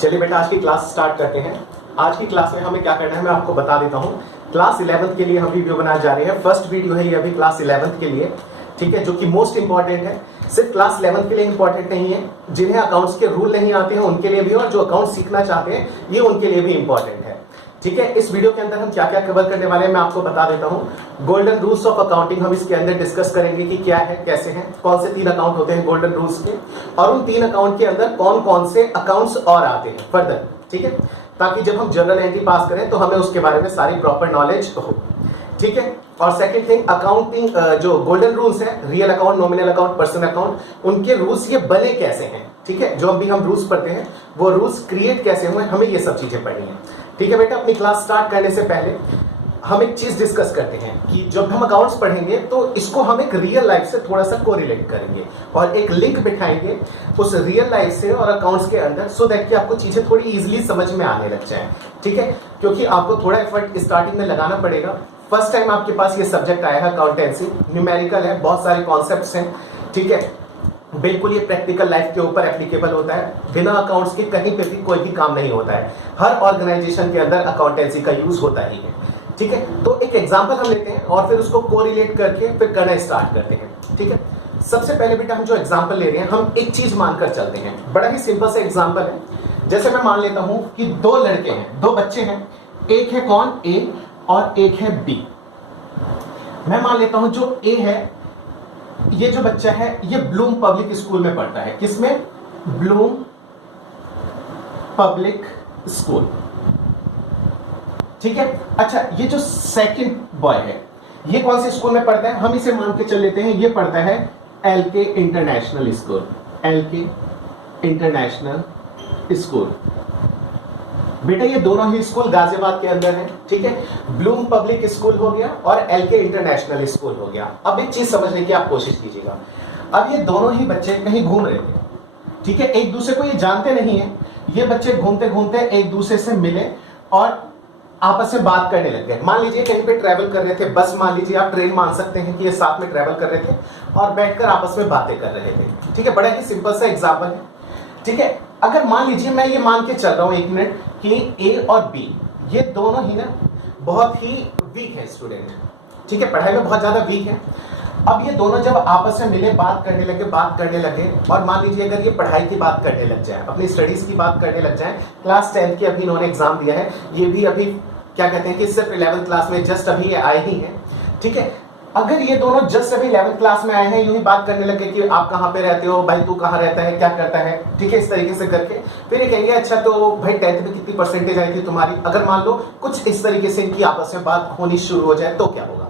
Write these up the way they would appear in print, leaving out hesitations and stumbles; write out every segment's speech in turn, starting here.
चलिए बेटा आज की क्लास स्टार्ट करते हैं। आज की क्लास में हमें क्या करना है मैं आपको बता देता हूँ। क्लास 11th के लिए हम वीडियो बनाने जा रहे हैं। फर्स्ट वीडियो है ये अभी क्लास 11th के लिए, ठीक है, जो कि मोस्ट इंपॉर्टेंट है। सिर्फ क्लास 11th के लिए इंपॉर्टेंट नहीं है, जिन्हें अकाउंट्स के रूल नहीं आते हैं उनके लिए भी, और जो अकाउंट सीखना चाहते हैं ये उनके लिए भी इंपॉर्टेंट है। ठीक है, इस वीडियो के अंदर हम क्या क्या कवर करने वाले हैं मैं आपको बता देता हूं। गोल्डन रूल्स ऑफ अकाउंटिंग हम इसके अंदर डिस्कस करेंगे कि क्या है, कैसे हैं, कौन से 3 अकाउंट होते हैं गोल्डन रूल्स के, और उन 3 अकाउंट के अंदर कौन कौन से अकाउंट्स और आते हैं फर्दर, ठीक है, ताकि जब हम जर्नल एंट्री पास करें तो हमें उसके बारे में सारी प्रॉपर नॉलेज हो। ठीक है, और सेकंड थिंग अकाउंटिंग जो गोल्डन रूल्स है, real account, nominal account, personal account, उनके रूल्स ये बने कैसे हैं। ठीक है, जो अभी हम रूल्स पढ़ते हैं वो रूल्स क्रिएट कैसे हुए, हमें ये सब चीजें पढ़नी है। ठीक है बेटा, अपनी क्लास स्टार्ट करने से पहले हम एक चीज डिस्कस करते हैं कि जब हम अकाउंट्स पढ़ेंगे तो इसको हम एक रियल लाइफ से थोड़ा सा कोरिलेट करेंगे और एक लिंक बिठाएंगे उस रियल लाइफ से और अकाउंट्स के अंदर, सो दैट कि आपको चीजें थोड़ी इजीली समझ में आने लग जाए। ठीक है, क्योंकि आपको थोड़ा एफर्ट स्टार्टिंग में लगाना पड़ेगा। फर्स्ट टाइम आपके पास ये सब्जेक्ट आया है अकाउंटेंसी, न्यूमेरिकल है, बहुत सारे कॉन्सेप्ट्स हैं। ठीक है, बिल्कुल ये प्रैक्टिकल लाइफ के ऊपर एप्लीकेबल होता है। बिना अकाउंट्स के कहीं पे भी कोई भी काम नहीं होता है। हर ऑर्गेनाइजेशन के अंदर अकाउंटेंसी का यूज होता ही है। ठीक है, तो एक एग्जांपल हम लेते हैं और फिर उसको कोरिलेट करके फिर करना स्टार्ट करते हैं। ठीक है, सबसे पहले बेटा हम जो एग्जांपल ले रहे हैं हम एक चीज मानकर चलते हैं। बड़ा ही सिंपल सा एग्जांपल है। जैसे मैं मान लेता हूं कि 2 लड़के हैं, 2 बच्चे हैं, एक है कौन ए और एक है बी। मैं मान लेता हूं जो ए है, ये जो बच्चा है ये ब्लूम पब्लिक स्कूल में पढ़ता है। किसमें? Bloom public school. ठीक है, अच्छा ये जो सेकंड बॉय है ये कौन से स्कूल में पढ़ता है? हम इसे मान के चल लेते हैं ये पढ़ता है LK international school. LK international school. बेटा ये दोनों ही स्कूल गाजियाबाद के अंदर है। ठीक है, ब्लूम पब्लिक स्कूल हो गया और एलके इंटरनेशनल स्कूल हो गया। अब एक चीज समझने की आप कोशिश कीजिएगा। अब ये दोनों ही बच्चे कहीं घूम रहे थे, ठीक है, एक दूसरे को ये जानते नहीं है। ये बच्चे घूमते घूमते एक दूसरे से मिले और आपस में बात करने लग गए। मान लीजिए कहीं पे ट्रैवल कर रहे थे, बस मान लीजिए, आप ट्रेन मान सकते हैं कि ये साथ में ट्रैवल कर रहे थे और बैठकर आपस में बातें कर रहे थे। ठीक है, बड़ा ही सिंपल सा एग्जाम्पल है। ठीक है, अगर मान लीजिए मैं ये मान के चल रहा हूं 1 मिनट कि ए और बी ये दोनों ही ना बहुत ही वीक है स्टूडेंट। ठीक है, पढ़ाई में बहुत ज्यादा वीक है। अब ये दोनों जब आपस में मिले, बात करने लगे और मान लीजिए अगर ये पढ़ाई की बात करने लग जाए, अपनी स्टडीज की बात करने लग जाए, क्लास 10th की अभी इन्होंने एग्जाम दिया है, ये भी अभी क्या कहते हैं कि सिर्फ 11th क्लास में जस्ट अभी ये आए ही हैं। ठीक है, अगर ये दोनों जस्ट अभी 11th क्लास में आए हैं, यूं ही बात करने लगे कि आप कहाँ पे रहते हो भाई, तू कहाँ रहता है, क्या करता है, ठीक है, इस तरीके से करके फिर ये कहेंगे अच्छा तो भाई 10th में कितनी परसेंटेज आई थी तुम्हारी। अगर मान लो कुछ इस तरीके से इनकी आपस में बात होनी शुरू हो जाए तो क्या होगा?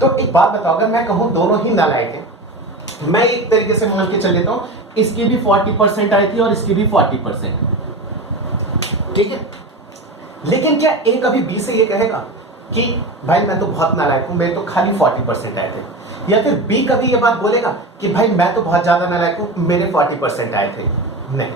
तो एक बात बताओ, अगर मैं कहूं दोनों ही नालायक हैं, मैं एक तरीके से मान के चल लेता हूं इसकी भी 40% आई थी और इसकी भी 40%। ठीक है, लेकिन क्या ए कभी बी से ये कहेगा कि भाई मैं तो बहुत नालायक हूं, मेरे तो खाली 40% आए थे? या फिर बी कभी ये बात बोलेगा कि भाई मैं तो बहुत ज्यादा नालायक हूं, मेरे 40% आए थे? नहीं।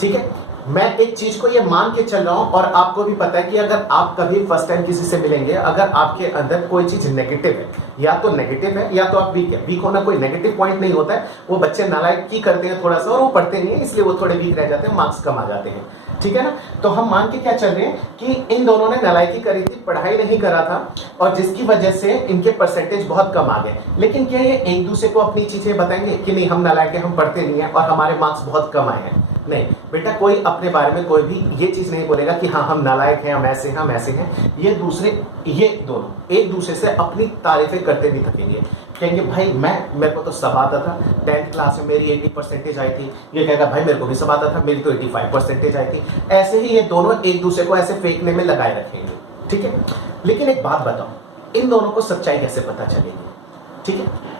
ठीक है, मैं एक चीज को ये मान के चल रहा हूं और आपको भी पता है कि अगर आप कभी फर्स्ट टाइम किसी से मिलेंगे, अगर आपके अंदर कोई चीज नेगेटिव है, या तो नेगेटिव है या तो आप वीक है। वीक होना कोई नेगेटिव पॉइंट नहीं होता है। वो बच्चे नालायक की करते हैं थोड़ा सा और वो पढ़ते नहीं है, इसलिए वो थोड़े वीक रह जाते हैं, मार्क्स कम आ जाते हैं। ठीक है ना, तो हम मान के क्या चल रहे हैं कि इन दोनों ने नालायकी करी थी, पढ़ाई नहीं करा था और जिसकी वजह से इनके परसेंटेज बहुत कम आ गए। लेकिन क्या ये एक दूसरे को अपनी चीजें बताएंगे कि नहीं हम नालायक हैं, हम पढ़ते नहीं है और हमारे मार्क्स बहुत कम आए हैं? नहीं बेटा, कोई अपने बारे में कोई भी ये चीज नहीं बोलेगा कि हाँ हम नालायक हैं, हम ऐसे हैं, हम ऐसे हैं। ये दोनों एक दूसरे से अपनी तारीफें करते भी थकेंगे। कहेंगे भाई मेरे को तो सब आता था, 10th क्लास में मेरी 80% आई थी। ये कहेगा भाई मेरे को भी सब आता था, मेरी तो 85% आई थी। ऐसे ही ये दोनों एक दूसरे को ऐसे फेंकने में लगाए रखेंगे। ठीक है, लेकिन एक बात बताओ, इन दोनों को सच्चाई कैसे पता चलेगी? ठीक है,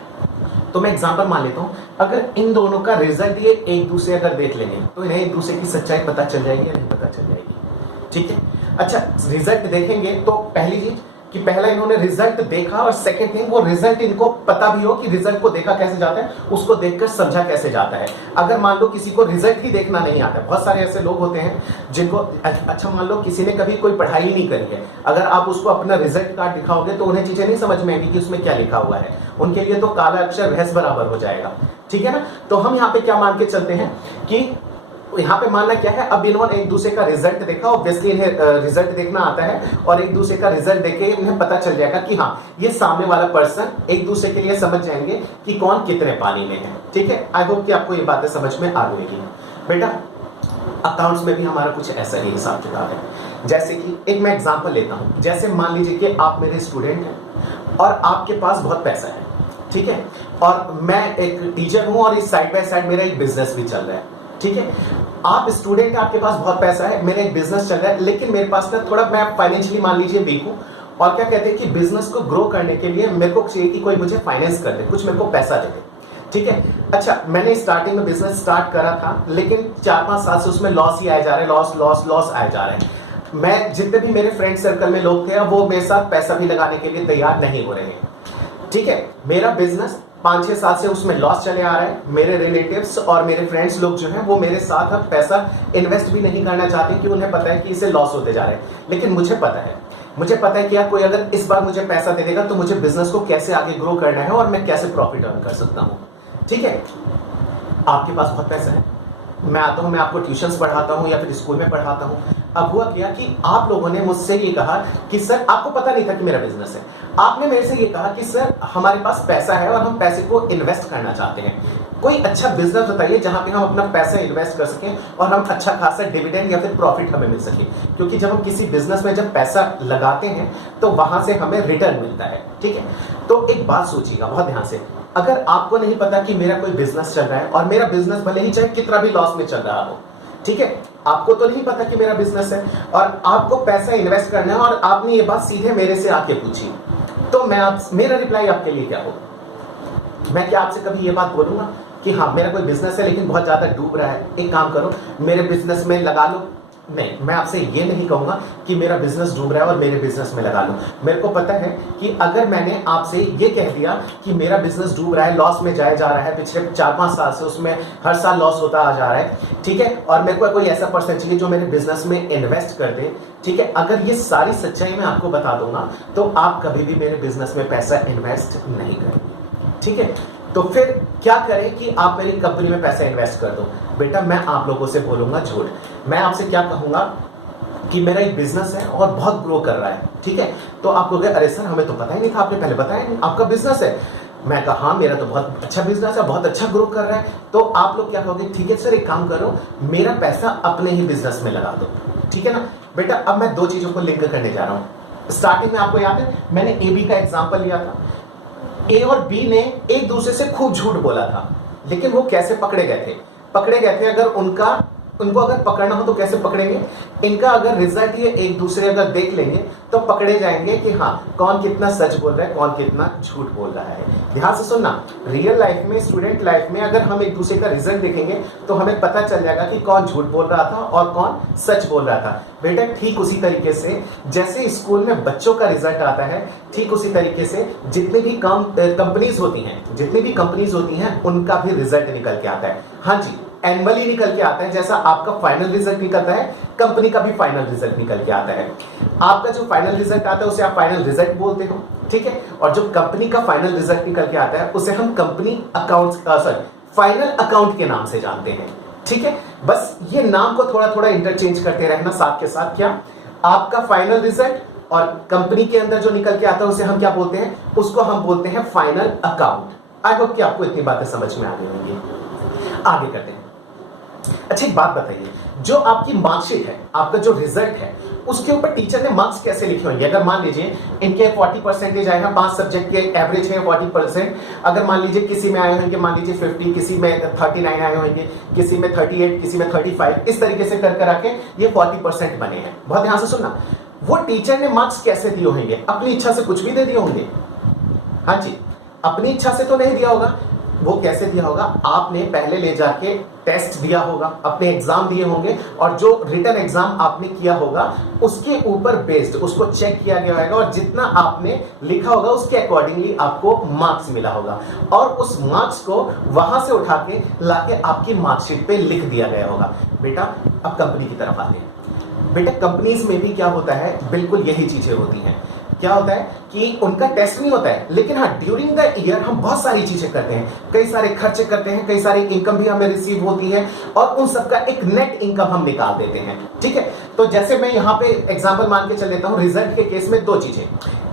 तो मैं एग्जांपल मान लेता हूं, अगर इन दोनों का रिजल्ट ये एक दूसरे अगर देख लेंगे तो इन्हें एक दूसरे की सच्चाई पता चल जाएगी या नहीं पता चल जाएगी? ठीक है, अच्छा रिजल्ट देखेंगे तो पहली चीज कि पहला इन्होंने रिजल्ट देखा और सेकंड थिंग वो रिजल्ट इनको पता भी हो कि रिजल्ट को देखा कैसे जाता है, उसको देखकर समझा कैसे जाता है। अगर मान लो किसी को रिजल्ट ही देखना नहीं आता, बहुत सारे ऐसे लोग होते हैं जिनको, अच्छा मान लो किसी ने कभी कोई पढ़ाई नहीं करी है, अगर आप उसको अपना रिजल्ट कार्ड दिखाओगे तो उन्हें चीजें नहीं समझ में आएगी कि उसमें क्या लिखा हुआ है। उनके लिए तो काला अक्षर भैंस बराबर हो जाएगा। ठीक है ना, तो हम यहाँ पे क्या मान के चलते हैं कि यहाँ पे मानना क्या है, अब इन्होंने एक दूसरे का रिजल्ट देखा, ऑब्वियसली इन्हें रिजल्ट देखना आता है, और एक दूसरे का रिजल्ट देख के इन्हें पता चल जाएगा कि हाँ ये सामने वाला पर्सन, एक दूसरे के लिए समझ जाएंगे कि कौन कितने पानी में है। ठीक है, आई होप कि आपको ये बातें समझ में आ गई। बेटा अकाउंट्स में भी हमारा कुछ ऐसा ही हिसाब किताब है। जैसे कि एक मैं एग्जांपल लेता हूं, जैसे मान लीजिए कि आप मेरे स्टूडेंट हैं और आपके पास बहुत पैसा है, ठीक है, और मैं एक टीचर हूं और इस साइड बाय साइड मेरा एक बिजनेस भी चल रहा है। ठीक है, आप स्टूडेंट हैं, आपके पास बहुत पैसा है, मेरा एक बिजनेस चल रहा है, लेकिन मेरे पास ना थोड़ा, मैं फाइनेंशियली मान लीजिए वीक हूं, और क्या कहते हैं कि बिजनेस को ग्रो करने के लिए मेरे को चाहिए कि कोई मुझे फाइनेंस कर दे, कुछ मेरे को पैसा दे दे। ठीक है, अच्छा मैंने स्टार्टिंग में बिजनेस स्टार्ट करा था, लेकिन 4-5 साल से उसमें लॉस ही आए जा रहे हैं, लॉस आए जा रहे हैं। मैं, जितने भी मेरे फ्रेंड सर्कल में लोग थे, वो मेरे साथ पैसा भी लगाने के लिए तैयार नहीं हो रहे हैं। ठीक है, मेरा बिजनेस 5-6 साल से उसमें लॉस चले आ रहा है। मेरे रिलेटिव्स और मेरे फ्रेंड्स लोग जो हैं वो मेरे साथ अब पैसा इन्वेस्ट भी नहीं करना चाहते, कि उन्हें पता है कि इसे लॉस होते जा रहे हैं। लेकिन मुझे पता है कि यार कोई अगर इस बार मुझे पैसा दे देगा तो मुझे बिजनेस को कैसे आगे ग्रो करना है और मैं कैसे प्रॉफिट अर्न कर सकता हूँ। ठीक है, आपके पास बहुत पैसा है, मैं आता हूं, मैं आपको ट्यूशंस पढ़ाता हूं या फिर स्कूल में पढ़ाता हूं। अब हुआ क्या कि आप लोगों ने मुझसे ये कहा कि सर, आपको पता नहीं था कि मेरा बिजनेस है, आपने मेरे से ये कहा कि सर हमारे पास पैसा है और हम पैसे को इन्वेस्ट करना चाहते हैं, कोई अच्छा बिजनेस बताइए जहां पे हम अपना पैसा इन्वेस्ट कर सकें और हम अच्छा खासा डिविडेंड या फिर प्रॉफिट हमें मिल सके। क्योंकि जब हम किसी बिजनेस में जब पैसा लगाते हैं तो वहां से हमें रिटर्न मिलता है। ठीक है, तो एक बात सोचिएगा बहुत ध्यान से, अगर आपको नहीं पता कि मेरा कोई बिजनेस चल रहा है, और मेरा बिजनेस भले ही चाहे कितना भी लॉस में चल रहा हो, ठीक है, आपको तो नहीं पता कि मेरा बिजनेस है और आपको पैसा इन्वेस्ट करना है, और आपने ये बात सीधे मेरे से आके पूछी, तो मेरा रिप्लाई आपके लिए क्या होगा? मैं क्या आपसे कभी ये बात बोलूंगा कि हाँ मेरा कोई बिजनेस है लेकिन बहुत ज्यादा डूब रहा है, एक काम करो मेरे बिजनेस में लगा लो? नहीं, मैं आपसे ये नहीं कहूंगा कि मेरा बिजनेस डूब रहा है और मेरे बिजनेस में लगा लो। मेरे को पता है कि अगर मैंने आपसे ये कह दिया कि मेरा बिजनेस डूब रहा है, लॉस में जाया जा रहा है, पिछले 4-5 साल से उसमें हर साल लॉस होता आ जा रहा है, ठीक है, और मेरे को कोई ऐसा पर्सन चाहिए जो मेरे बिजनेस में इन्वेस्ट कर दे, ठीक है, अगर ये सारी सच्चाई मैं आपको बता दूंगा तो आप कभी भी मेरे बिजनेस में पैसा इन्वेस्ट नहीं करेंगे। ठीक है, तो फिर क्या करें कि आप मेरी कंपनी में पैसा इन्वेस्ट कर दो? बेटा मैं आप लोगों से बोलूंगा झूठ। मैं आपसे क्या कहूंगा कि मेरा एक बिजनेस है और बहुत ग्रो कर रहा है, ठीक है, तो आप कहोगे अरे सर हमें तो पता ही नहीं था, आपने पहले बताया नहीं आपका बिजनेस है। मैं कहा हाँ मेरा तो बहुत अच्छा बिजनेस है, बहुत अच्छा ग्रो कर रहा है। तो आप लोग क्या कहोगे, ठीक है सर एक काम करो, मेरा पैसा अपने ही बिजनेस में लगा दो। ठीक है ना बेटा, अब मैं 2 चीजों को लिंक करने जा रहा हूं। स्टार्टिंग में आपको याद है मैंने AB का एग्जाम्पल लिया था। A और B ने एक दूसरे से खूब झूठ बोला था, लेकिन वो कैसे पकड़े गए थे? अगर उनको अगर पकड़ना हो तो कैसे पकड़ेंगे? इनका अगर रिजल्ट ये एक दूसरे अगर देख लेंगे तो पकड़े जाएंगे कि हाँ कौन कितना सच बोल रहा है, कौन कितना झूठ बोल रहा है। ध्यान से सुनना, रियल लाइफ में, स्टूडेंट लाइफ में अगर हम एक दूसरे का रिजल्ट देखेंगे तो हमें पता चल जाएगा कि कौन झूठ बोल रहा था और कौन सच बोल रहा था। बेटा ठीक उसी तरीके से जैसे स्कूल में बच्चों का रिजल्ट आता है, ठीक उसी तरीके से जितनी भी कंपनीज होती हैं उनका भी रिजल्ट निकल के आता है। हाँ जी, एनुअली निकल के आता है, जैसा आपका फाइनल रिजल्ट निकलता है, कंपनी का भी फाइनल रिजल्ट निकल के आता है। आपका जो फाइनल रिजल्ट आता है उसे आप फाइनल रिजल्ट बोलते हो, ठीक है, और जो कंपनी का फाइनल रिजल्ट निकल के आता है उसे हम कंपनी फाइनल अकाउंट के नाम से जानते हैं। ठीक है, बस ये नाम को थोड़ा थोड़ा इंटरचेंज करते रहना साथ के साथ। क्या आपका फाइनल रिजल्ट और कंपनी के अंदर जो निकल के आता है उसे हम क्या बोलते हैं? उसको हम बोलते हैं फाइनल अकाउंट। आई होप कि आपको इतनी बातें समझ में आ गई होंगी। आगे करते हैं। अच्छा एक बात बताइए, जो आपकी मार्कशीट है, आपका जो रिजल्ट है, उसके ऊपर टीचर ने मार्क्स कैसे लिखे होंगे? अगर मान लीजिए इनके 40% आए हैं, 5 सब्जेक्ट के एवरेज है 40%, अगर मान लीजिए किसी में आए होंगे मान लीजिए 50, किसी में 39 आए होंगे, किसी में 38, किसी में 35, इस तरीके से कर आके ये 40% बने हैं। बहुत ध्यान से सुनना, वो टीचर ने मार्क्स कैसे दिए होंगे? अपनी इच्छा से कुछ भी दे दिए होंगे? हाँ जी, अपनी इच्छा से तो नहीं दिया होगा। वो कैसे दिया होगा? आपने पहले ले जाके टेस्ट दिया होगा, अपने एग्जाम दिए होंगे, और जो रिटन एग्जाम आपने किया होगा उसके ऊपर बेस्ड उसको चेक किया गया होगा, और जितना आपने लिखा होगा उसके अकॉर्डिंगली आपको मार्क्स मिला होगा, और उस मार्क्स को वहां से उठा के लाके आपकी मार्कशीट पे लिख दिया गया होगा। बेटा अब कंपनी की तरफ आते हैं। बेटा कंपनीज में भी क्या होता है, बिल्कुल यही चीजें होती हैं। क्या होता है कि उनका टेस्ट नहीं होता है, लेकिन हाँ ड्यूरिंग द ईयर हम बहुत सारी चीजें करते हैं, कई सारे खर्चे करते हैं, कई सारी इनकम भी हमें रिसीव होती है और उन सबका एक नेट इनकम हम निकाल देते हैं। ठीक है, तो जैसे मैं यहाँ पे एग्जांपल मान के चल लेता हूँ, रिजल्ट के केस में दो चीजें,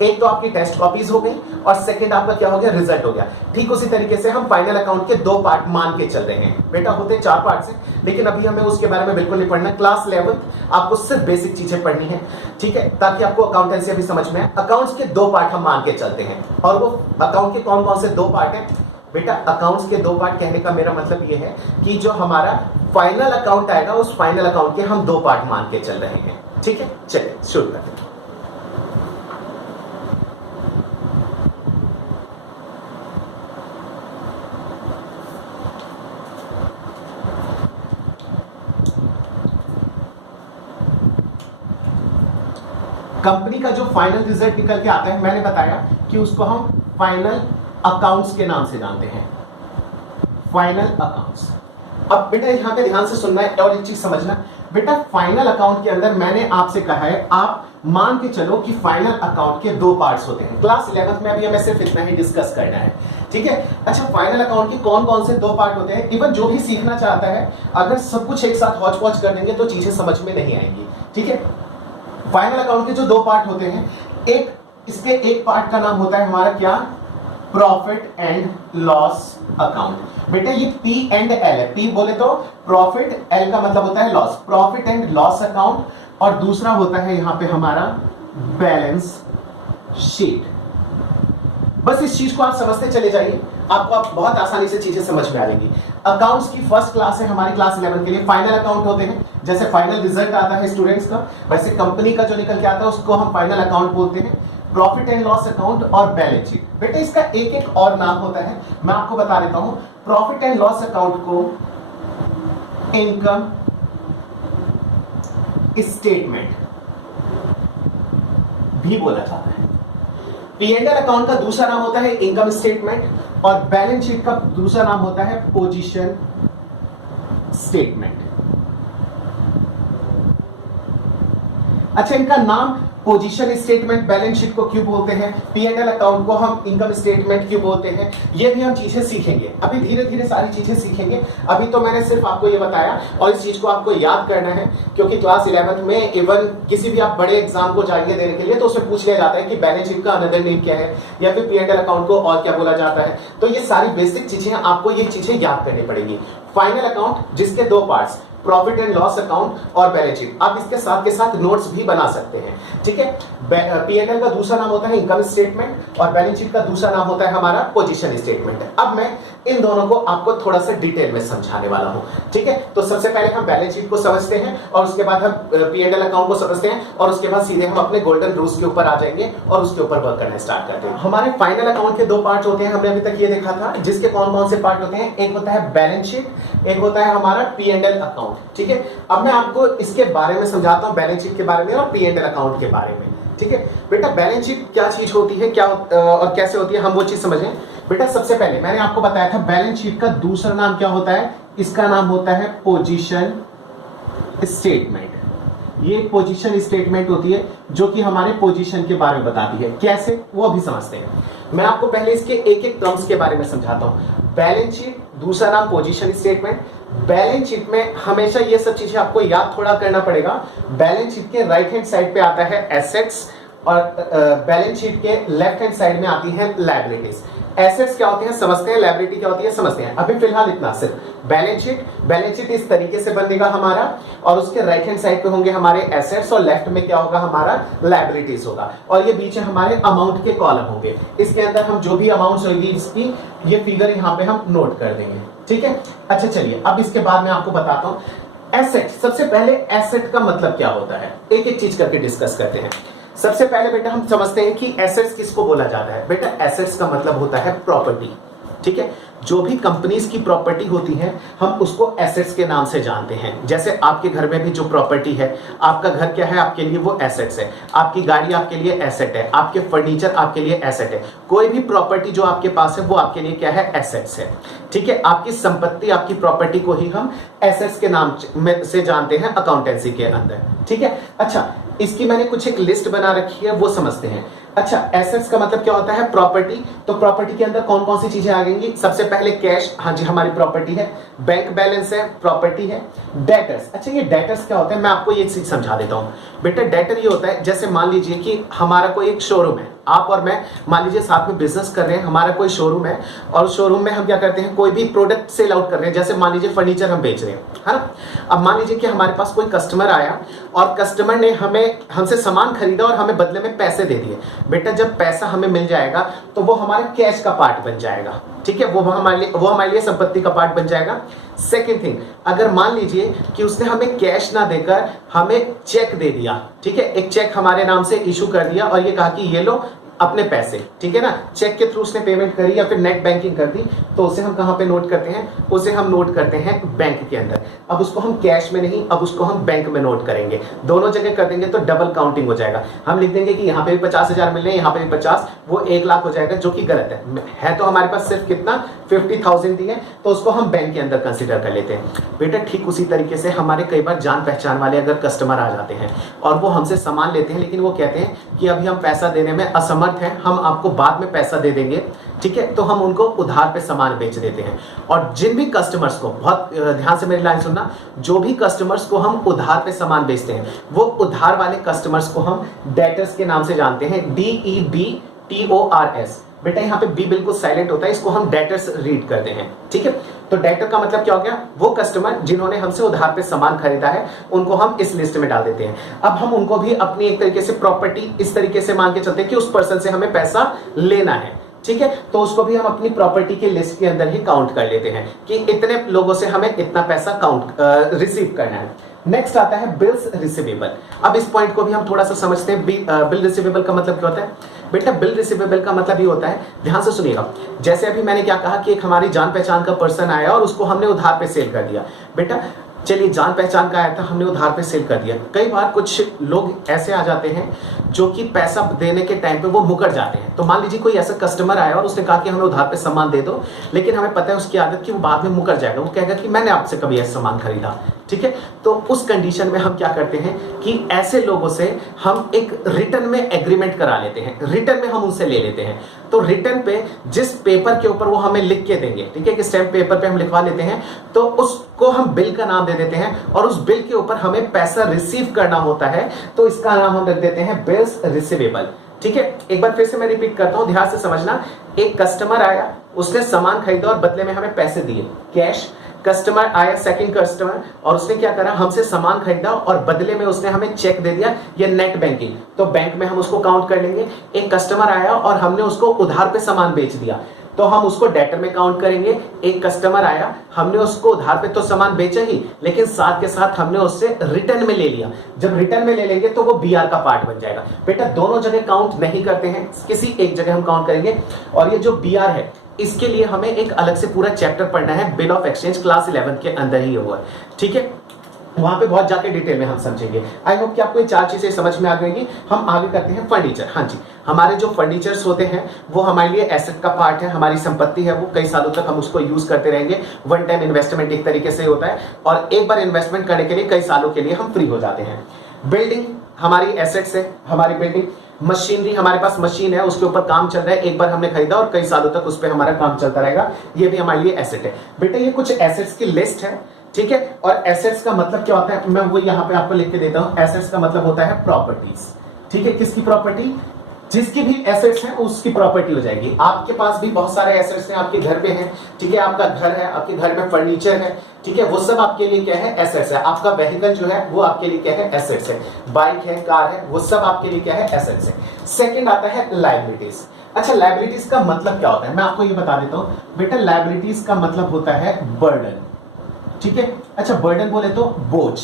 एक तो आपकी टेस्ट कॉपीज हो गई और सेकंड आपका क्या हो गया, रिजल्ट हो गया। ठीक उसी तरीके से हम फाइनल अकाउंट के दो पार्ट मान के चल रहे हैं। बेटा होते चार पार्ट से, लेकिन अभी हमें उसके बारे में बिल्कुल नहीं पढ़ना। क्लास 11 आपको सिर्फ बेसिक चीजें पढ़नी है, ठीक है, ताकि आपको अकाउंटेंसी अभी समझ में आए। अकाउंट्स के दो पार्ट हम मान के चलते हैं, और वो अकाउंट के कौन कौन से दो पार्ट हैं? बेटा अकाउंट्स के दो पार्ट कहने का मेरा मतलब ये है कि जो हमारा फाइनल अकाउंट आएगा उस फाइनल अकाउंट के हम दो पार्ट मान के चल रहे हैं। ठीक है, चलिए शुरू करते हैं। कंपनी का जो फाइनल रिजल्ट निकल के आता है, मैंने बताया कि उसको हम फाइनल अकाउंट्स के नाम से जानते हैं, फाइनल अकाउंट्स। अब बेटा यहां पे ध्यान से सुनना है और एक चीज समझना। बेटा फाइनल अकाउंट के अंदर मैंने आपसे कहा है, आप मान के चलो कि फाइनल अकाउंट के दो पार्ट्स होते हैं। क्लास 11 में अभी हमें सिर्फ इतना ही डिस्कस करना है, ठीक है। अच्छा, फाइनल अकाउंट के कौन कौन से दो पार्ट होते हैं? इवन जो भी सीखना चाहता है, अगर सब कुछ एक साथ हौच पौच कर देंगे तो चीजें समझ में नहीं आएंगी, ठीक है। फाइनल अकाउंट के जो दो पार्ट होते हैं, एक इसके एक पार्ट का नाम होता है हमारा क्या, प्रॉफिट एंड लॉस अकाउंट। बेटा ये पी एंड एल है, पी बोले तो प्रॉफिट, एल का मतलब होता है loss, profit and loss account. और दूसरा होता है यहां पे हमारा बैलेंस शीट। बस इस चीज को आप समझते चले जाइए, आपको आप बहुत आसानी से चीजें समझ में आ जाएंगी। अकाउंट्स की फर्स्ट क्लास है हमारी क्लास 11 के लिए। फाइनल अकाउंट होते हैं, जैसे फाइनल रिजल्ट आता है स्टूडेंट्स का, वैसे कंपनी का जो निकल के आता है उसको हम फाइनल अकाउंट बोलते हैं। प्रॉफिट एंड लॉस अकाउंट और बैलेंस शीट। बेटा इसका एक एक और नाम होता है, मैं आपको बता देता हूं। प्रॉफिट एंड लॉस अकाउंट को इनकम स्टेटमेंट भी बोला जाता है। P&L अकाउंट का दूसरा नाम होता है इनकम स्टेटमेंट, और बैलेंस शीट का दूसरा नाम होता है पोजीशन स्टेटमेंट। अच्छा, इनका नाम पोजीशन स्टेटमेंट, बैलेंस शीट को क्यों बोलते हैं, P&L अकाउंट को हम इनकम स्टेटमेंट क्यों बोलते हैं, ये भी हम चीजें सीखेंगे। अभी धीरे धीरे सारी चीजें सीखेंगे। अभी तो मैंने सिर्फ आपको ये बताया, और इस चीज को आपको याद करना है, क्योंकि क्लास 11 में इवन किसी भी आप बड़े एग्जाम को जाएंगे देने के लिए तो उसमें पूछ लिया जाता है कि बैलेंस शीट का अनदर नेम क्या है, या फिर P&L अकाउंट को और क्या बोला जाता है। तो ये सारी बेसिक चीजें आपको ये चीजें याद करनी पड़ेगी। फाइनल अकाउंट जिसके दो parts, profit and loss account और बैलेंस शीट, आप इसके साथ के साथ नोट्स भी बना सकते हैं, ठीक है। P&L का दूसरा नाम होता है इनकम स्टेटमेंट, और बैलेंस शीट का दूसरा नाम होता है हमारा पोजीशन स्टेटमेंट। अब मैं इन दोनों को आपको थोड़ा सा डिटेल में समझाने वाला हूं, ठीक है। तो सबसे पहले हम बैलेंस शीट को समझते हैं, और उसके बाद हम P&L अकाउंट को समझते हैं, और उसके बाद सीधे हम अपने गोल्डन रूल्स के ऊपर आ जाएंगे और उसके ऊपर वर्क करना स्टार्ट करते हैं। हमारे फाइनल अकाउंट के दो पार्ट होते हैं, हमने अभी तक ये देखा था, जिसके कौन कौन से पार्ट होते हैं। एक होता है बैलेंस शीट, एक होता है हमारा P&L अकाउंट, ठीक है। अब मैं आपको इसके बारे में समझाता हूं, बैलेंस शीट के बारे में और P&L अकाउंट के बारे में, ठीक है। बेटा बैलेंस शीट क्या चीज होती है, क्या और कैसे होती है, हम वो चीज समझें। बेटा सबसे पहले मैंने आपको बताया था बैलेंस शीट का दूसरा नाम क्या होता है, इसका नाम होता है पोजीशन स्टेटमेंट। ये पोजीशन स्टेटमेंट होती है जो कि हमारे पोजीशन के बारे में बताती है। कैसे, वो अभी समझते हैं। मैं आपको पहले इसके एक एक टर्म्स के बारे में समझाता हूं। बैलेंस शीट, दूसरा नाम पोजीशन स्टेटमेंट। बैलेंस शीट में हमेशा ये सब चीजें आपको याद थोड़ा करना पड़ेगा। बैलेंस शीट के राइट हैंड साइड पे आता है एसेट्स, और बैलेंस शीट के लेफ्ट हैंड साइड में आती है लायबिलिटीज। एसेट्स क्या होती है समझते हैं, लायबिलिटी क्या होती है समझते हैं। अभी फिलहाल इतना सिर्फ बैलेंस शीट इस तरीके से बनेगा हमारा, और उसके राइट हैंड साइड पे होंगे हमारे एसेट्स, और लेफ्ट में क्या होगा हमारा लायबिलिटीज होगा, और ये बीच में हमारे अमाउंट के कॉलम होंगे। इसके अंदर हम जो भी अमाउंट होगी इसकी, ये फिगर यहाँ पे हम नोट कर देंगे, ठीक है। अच्छा चलिए, अब इसके बाद मैं आपको बताता हूं एसेट। सबसे पहले एसेट का मतलब क्या होता है, एक एक चीज करके डिस्कस करते हैं। सबसे पहले बेटा हम समझते हैं कि एसेट्स किसको बोला जाता है। बेटा एसेट्स का मतलब होता है प्रॉपर्टी, ठीक है। जो भी कंपनीज की प्रॉपर्टी होती है हम उसको एसेट्स के नाम से जानते हैं। जैसे आपके घर में भी जो प्रॉपर्टी है, आपका घर क्या है आपके लिए, वो एसेट्स है। आपकी गाड़ी आपके लिए एसेट है, आपके फर्नीचर आपके लिए एसेट है। कोई भी प्रॉपर्टी जो आपके पास है वो आपके लिए क्या है, एसेट्स है, ठीक है। आपकी संपत्ति, आपकी प्रॉपर्टी को ही हम एसेट्स के नाम से जानते हैं अकाउंटेंसी के अंदर, ठीक है। अच्छा, इसकी मैंने कुछ एक लिस्ट बना रखी है, वो समझते हैं। अच्छा, एसेट्स का मतलब क्या होता है? प्रॉपर्टी। तो प्रॉपर्टी के अंदर कौन कौन सी चीजें आ जाएंगी? सबसे पहले कैश, हाँ जी हमारी प्रॉपर्टी है। बैंक बैलेंस है, प्रॉपर्टी है। डेटर्स, अच्छा ये डेटर्स क्या होता है, मैं आपको ये चीज समझा देता हूँ बेटा। डेटर ये होता है, जैसे मान लीजिए कि हमारा कोई एक शोरूम है, आप और मैं मान लीजिए साथ में बिजनेस कर रहे हैं, हमारा कोई शोरूम है और शोरूम में हम क्या करते हैं, कोई भी प्रोडक्ट सेल आउट कर रहे हैं, जैसे मान लीजिए फर्नीचर हम बेच रहे हैं, है ना। अब मान लीजिए कि हमारे पास कोई कस्टमर आया और कस्टमर ने हमसे सामान खरीदा और हमें बदले में पैसे दे दिए। बेटा जब पैसा हमें मिल जाएगा तो वो हमारे कैश का पार्ट बन जाएगा, ठीक है, वो हमारे लिए संपत्ति का पार्ट बन जाएगा। सेकेंड थिंग, अगर मान लीजिए कि उसने हमें कैश ना देकर हमें चेक दे दिया, ठीक है, एक चेक हमारे नाम से इशू कर दिया और ये कहा कि ये लो अपने पैसे, ठीक है ना, चेक के थ्रू उसने पेमेंट करी या फिर नेट बैंकिंग कर दी, तो उसे हम कहां पे नोट करते हैं? उसे हम नोट करते हैं बैंक के अंदर। अब उसको हम कैश में नहीं, अब उसको हम बैंक में नोट करेंगे। दोनों जगह कर देंगे तो डबल काउंटिंग हो जाएगा। हम लिख देंगे कि यहाँ पे भी 50,000 मिल रहे हैं, यहाँ पे भी 50, वो 1 लाख हो जाएगा, जो कि गलत है तो हमारे पास सिर्फ कितना 50,000 ही है, तो उसको हम बैंक के अंदर कंसिडर कर लेते हैं। बेटा ठीक उसी तरीके से हमारे कई बार जान पहचान वाले अगर कस्टमर आ जाते हैं और वो हमसे सामान लेते हैं, लेकिन वो कहते हैं कि अभी हम पैसा देने में असमर्थ हैं, हम आपको बाद में पैसा दे देंगे, ठीक है, तो हम उनको उधार पे सामान बेच देते हैं। और जिन भी कस्टमर्स को, बहुत ध्यान से मेरी लाइन सुनना, जो भी कस्टमर्स को हम उधार पे सामान बेचते हैं, वो उधार वाले कस्टमर्स को हम डेटर्स के नाम से जानते हैं, DEBTORS। बेटा यहाँ पे बी बिल्कुल साइलेंट होता है, इसको हम डेटर्स रीड करते हैं, ठीक है। तो डेटर का मतलब क्या हो गया? वो कस्टमर जिन्होंने हमसे उधार पे सामान खरीदा है, उनको हम इस लिस्ट में डाल देते हैं। अब हम उनको भी अपनी एक तरीके से प्रॉपर्टी इस तरीके से मान के चलते हैं कि उस पर्सन से हमें पैसा लेना है, ठीक है, तो उसको भी हम अपनी प्रॉपर्टी के लिस्ट के अंदर ही काउंट कर लेते हैं कि इतने लोगों से हमें इतना पैसा रिसीव करना है। नेक्स्ट आता है बिल्स रिसीवेबल। अब इस पॉइंट को भी हम थोड़ा सा समझते हैं। बिल रिसीवेबल का मतलब क्या होता है? बेटा बिल रिसीवेबल का मतलब ये होता है, ध्यान से सुनिएगा, जैसे अभी मैंने क्या कहा कि एक हमारी जान पहचान का पर्सन आया और उसको हमने उधार पे सेल कर दिया। बेटा चलिए जान पहचान का आया था, हमने उधार पे सेल कर दिया। कई बार कुछ लोग ऐसे आ जाते हैं जो कि पैसा देने के टाइम पे वो मुकर जाते हैं। तो मान लीजिए कोई ऐसा कस्टमर आया और उसने कहा कि हमें उधार पे सामान दे दो, लेकिन हमें पता है उसकी आदत कि वो बाद में मुकर जाएगा, वो कहेगा कि मैंने आपसे कभी ऐसा सामान खरीदा, ठीक है। तो उस कंडीशन में हम क्या करते हैं कि ऐसे लोगों से हम एक रिटर्न में एग्रीमेंट करा लेते हैं, रिटर्न में हम उनसे ले लेते हैं। तो रिटर्न पे जिस पेपर के ऊपर वो हमें लिख के देंगे, ठीक है, कि स्टैम्प पेपर पे हम लिखवा लेते हैं, तो उसको हम बिल का नाम दे देते हैं और उस बिल के ऊपर हमें पैसा रिसीव करना होता है, तो इसका नाम हम रख देते हैं बिल्स रिसीवेबल, ठीक है। एक बार फिर से मैं रिपीट करता हूं, ध्यान से समझना। एक कस्टमर आया, उसने सामान खरीदा और बदले में हमें पैसे दिए, कैश। कस्टमर आया, सेकंड कस्टमर, और उसने क्या करा, हमसे सामान खरीदा और बदले में उसने हमें चेक दे दिया, ये नेट बैंकिंग, तो बैंक में हम उसको काउंट कर लेंगे। एक कस्टमर आया और हमने उसको उधार पे सामान बेच दिया, तो हम उसको डेटर में काउंट करेंगे। एक कस्टमर आया, हमने उसको उधार पे तो सामान बेचा ही, लेकिन साथ के साथ हमने उससे रिटर्न में ले लिया। जब रिटर्न में ले लेंगे तो वो बीआर का पार्ट बन जाएगा। बेटा दोनों जगह काउंट नहीं करते हैं, किसी एक जगह हम काउंट करेंगे। और ये जो बीआर है, इसके लिए हमें एक अलग से पूरा चैप्टर पढ़ना है, बिल ऑफ एक्सचेंज क्लास 11 के अंदर ही हुआ है, ठीक है, वहां पे बहुत जाके डिटेल में हम समझेंगे। आई होप कि आपको ये 4 चीजें समझ में आ गई। हम आगे करते हैं फर्नीचर। हाँ जी, हमारे जो फर्नीचर्स होते हैं वो हमारे लिए एसेट का पार्ट है, हमारी संपत्ति है, वो कई सालों तक हम उसको यूज करते रहेंगे। वन टाइम इन्वेस्टमेंट एक तरीके से होता है और एक बार इन्वेस्टमेंट करने के लिए कई सालों के लिए हम फ्री हो जाते हैं। बिल्डिंग हमारी एसेट्स है, हमारी बिल्डिंग। मशीनरी, हमारे पास मशीन है, उसके ऊपर काम चल रहा है, एक बार हमने खरीदा और कई सालों तक उस पर हमारा काम चलता रहेगा, ये भी हमारे लिए एसेट है। बेटा ये कुछ एसेट्स की लिस्ट है, ठीक है। और एसेट्स का मतलब क्या होता है, मैं वो यहाँ पे आपको लिख के देता हूँ। एसेट्स का मतलब होता है प्रॉपर्टीज, ठीक है। किसकी प्रॉपर्टी? जिसकी भी एसेट्स हैं उसकी प्रॉपर्टी हो जाएगी। आपके पास भी बहुत सारे एसेट्स हैं, आपके घर पे हैं, ठीक है, आपका घर है, आपके घर में फर्नीचर है, ठीक है, वो सब आपके लिए क्या है, एसेट्स है। आपका व्हीकल जो है वो आपके लिए क्या है, एसेट्स है। बाइक है, कार है, वो सब आपके लिए क्या है, एसेट्स है। सेकंड आता है लायबिलिटीज। अच्छा, लायबिलिटीज का मतलब क्या होता है, मैं आपको ये बता देता हूँ। बेटा लायबिलिटीज का मतलब होता है बर्डन, ठीक है। अच्छा, बर्डन बोले तो बोझ,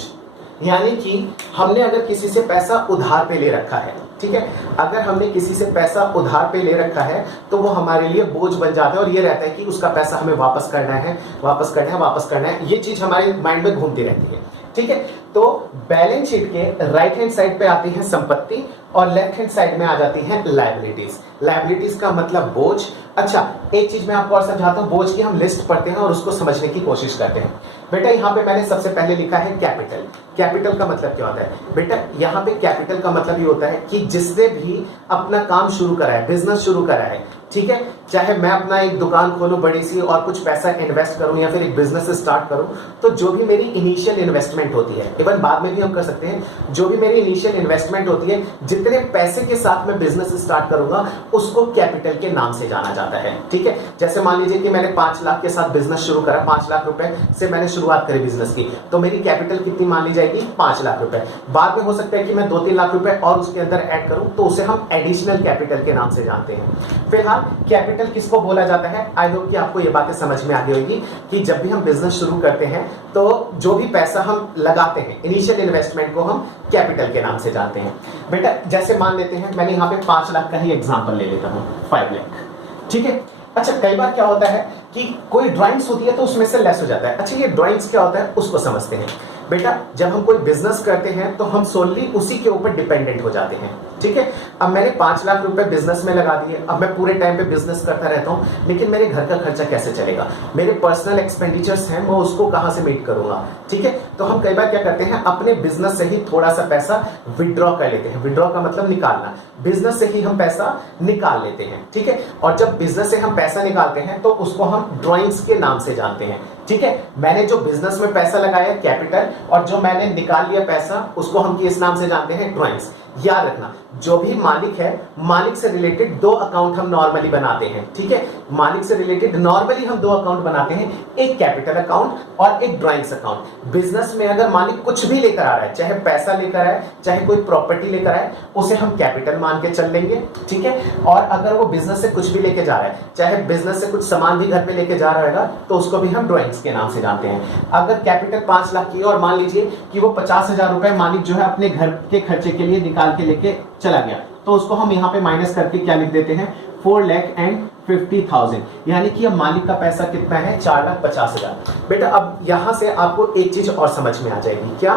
यानी कि हमने अगर किसी से पैसा उधार पे ले रखा है, ठीक है, अगर हमने किसी से पैसा उधार पे ले रखा है तो वो हमारे लिए बोझ बन जाता है और ये रहता है कि उसका पैसा हमें वापस करना है, वापस करना है, वापस करना है। ये चीज हमारे माइंड में घूमती रहती है। ठीक है। तो बैलेंस शीट के राइट हैंड साइड पे आती है संपत्ति और लेफ्ट हैंड साइड में आ जाती है लायबिलिटीज। लायबिलिटीज का मतलब बोझ। अच्छा, एक चीज मैं आपको और समझाता हूं, बोझ की हम लिस्ट पढ़ते हैं और उसको समझने की कोशिश करते हैं। बेटा यहां पे मैंने सबसे पहले लिखा है कैपिटल। कैपिटल का मतलब क्या होता है बेटा? यहां पे कैपिटल का मतलब ये होता है कि जिसने भी अपना काम शुरू करा है, बिजनेस शुरू करा है, ठीक है, चाहे मैं अपना एक दुकान खोलूं बड़ी सी और कुछ पैसा इन्वेस्ट करूं या फिर एक बिजनेस स्टार्ट करूं, तो जो भी मेरी इनिशियल इन्वेस्टमेंट होती है, इवन बाद में भी हम कर सकते हैं, जो भी मेरी इनिशियल इन्वेस्टमेंट होती है, जितने पैसे के साथ मैं बिजनेस स्टार्ट करूंगा उसको कैपिटल के नाम से जाना जाता है। ठीक है, जैसे मान लीजिए कि मैंने 5 लाख के साथ बिजनेस शुरू करा, 5 लाख रुपए से मैंने शुरुआत करी बिजनेस की, तो मेरी कैपिटल कितनी मान ली जाएगी? 5 लाख रुपए। बाद में हो सकता है कि मैं 2-3 लाख रुपए और उसके अंदर ऐड करूं, तो उसे हम एडिशनल कैपिटल के नाम से जानते हैं। फिलहाल कैपिटल किसको बोला जाता है? आई होप कि आपको ये बातें समझ में आ गई होगी कि जब भी हम बिजनेस शुरू करते हैं तो जो भी पैसा हम लगाते हैं इनिशियल इन्वेस्टमेंट को हम कैपिटल के नाम से जानते हैं। बेटा जैसे मान लेते हैं, मैंने यहाँ पे 5 लाख का ही एग्जांपल ले लेता हूँ, 5 लाख, ठीक है। अच्छा, कई बार क्या होता है कि कोई ड्राइंग्स होती है तो उसमें से लेस हो जाता है। अच्छा, ये ड्राइंग्स क्या होता है उसको समझते हैं। बेटा जब हम कोई बिजनेस करते हैं तो हम सोनली उसी के ऊपर डिपेंडेंट हो जाते हैं, ठीक है। अब मैंने 5 लाख रुपए बिजनेस में लगा दिए, अब मैं पूरे टाइम पे बिजनेस करता रहता हूं, लेकिन मेरे घर का खर्चा कैसे चलेगा? मेरे पर्सनल एक्सपेंडिचर्स हैं, मैं उसको कहां से मीट करूंगा? ठीक है, तो हम कई बार क्या करते हैं, अपने बिजनेस से ही थोड़ा सा पैसा विड्रॉ कर लेते हैं। विड्रॉ का मतलब निकालना, बिजनेस से ही हम पैसा निकाल लेते हैं, ठीक है। और जब बिजनेस से हम पैसा निकालते हैं तो उसको हम ड्रॉइंग्स के नाम से जानते हैं, ठीक है। मैंने जो बिजनेस में पैसा लगाया कैपिटल, और जो मैंने निकाल लिया पैसा उसको हम किस नाम से जानते हैं? ड्रॉइंग्स। याद रखना, जो भी मालिक है, मालिक से रिलेटेड 2 अकाउंट हम नॉर्मली बनाते हैं, ठीक है। मालिक से रिलेटेड नॉर्मली हम 2 अकाउंट बनाते हैं, एक कैपिटल अकाउंट और एक ड्रॉइंग्स अकाउंट। बिजनेस में अगर मालिक कुछ भी लेकर आ रहा है, चाहे पैसा लेकर आए, चाहे कोई प्रॉपर्टी लेकर आए, उसे हम कैपिटल मान के चल लेंगे, ठीक है। और अगर वो बिजनेस से कुछ भी लेके जा रहा है, चाहे बिजनेस से कुछ सामान भी घर पे लेके जा रहा है, तो उसको भी हम ड्रॉइंग्स के नाम से जानते हैं। अगर कैपिटल 5 लाख की और मान लीजिए कि वो 50,000 रुपए मालिक जो है अपने घर के खर्चे के लिए निकाल के लेके चला गया, तो उसको हम यहाँ पे माइनस करके क्या लिख देते हैं? 4,50,000, यानी कि अब मालिक का पैसा कितना है? 4,50,000। बेटा अब यहां से आपको एक चीज और समझ में आ जाएगी, क्या?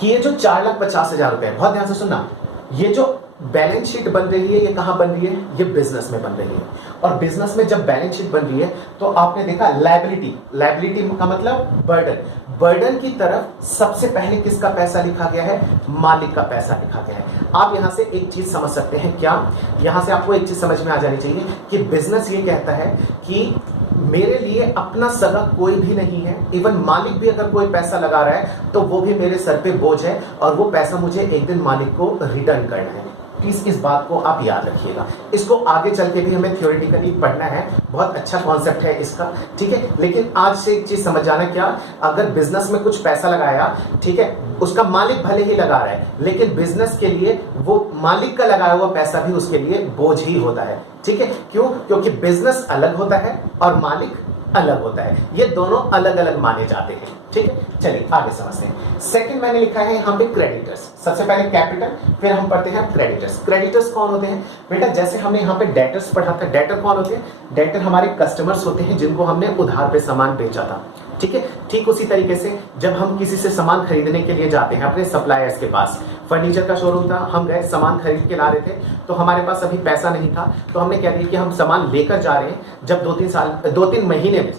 कि ये जो 4,50,000 रुपए, बहुत ध्यान से सुनना, ये जो बैलेंस शीट बन रही है ये कहां बन रही है? ये बिजनेस में बन रही है। और बिजनेस में जब बैलेंस शीट बन रही है तो आपने देखा लायबिलिटी, लायबिलिटी का मतलब बर्डन, बर्डन की तरफ सबसे पहले किसका पैसा लिखा गया है? मालिक का पैसा लिखा गया है। आप यहां से एक चीज समझ सकते हैं, क्या? यहां से आपको एक चीज समझ में आ जानी चाहिए कि बिजनेस ये कहता है कि मेरे लिए अपना सगा कोई भी नहीं है, इवन मालिक भी अगर कोई पैसा लगा रहा है तो वो भी मेरे सर पे बोझ है और वो पैसा मुझे एक दिन मालिक को रिटर्न करना है। प्लीज इस बात को आप याद रखिएगा, इसको आगे चल के भी हमें थ्योरेटिकली पढ़ना है, बहुत अच्छा कॉन्सेप्ट है इसका, ठीक है। लेकिन आज से एक चीज समझ जाना, क्या? अगर बिजनेस में कुछ पैसा लगाया, ठीक है, उसका मालिक भले ही लगा रहा है, लेकिन बिजनेस के लिए वो मालिक का लगाया हुआ पैसा भी उसके लिए बोझ ही होता है, ठीक है। क्यों? क्योंकि बिजनेस अलग होता है और मालिक अलग होता है, ये दोनों अलग अलग माने जाते हैं, ठीक है। चलिए आगे समझते हैं। सेकंड मैंने लिखा है यहाँ पे क्रेडिटर्स। सबसे पहले कैपिटल, फिर हम पढ़ते हैं क्रेडिटर्स। क्रेडिटर्स कौन होते हैं? बेटा जैसे हमने यहाँ पे डेटर्स पढ़ा था, डेटर कौन होते हैं? डेटर हमारे कस्टमर्स होते हैं जिनको हमने उधार पे सामान बेचा था, ठीक है। ठीक उसी तरीके से जब हम किसी से सामान खरीदने के लिए जाते हैं अपने सप्लायर्स के पास, फर्नीचर का शोरूम था, हम गए सामान खरीद के ला रहे थे, तो हमारे पास अभी पैसा नहीं था, तो हमने क्या किया कि हम सामान लेकर जा रहे हैं, जब 2-3 महीने में,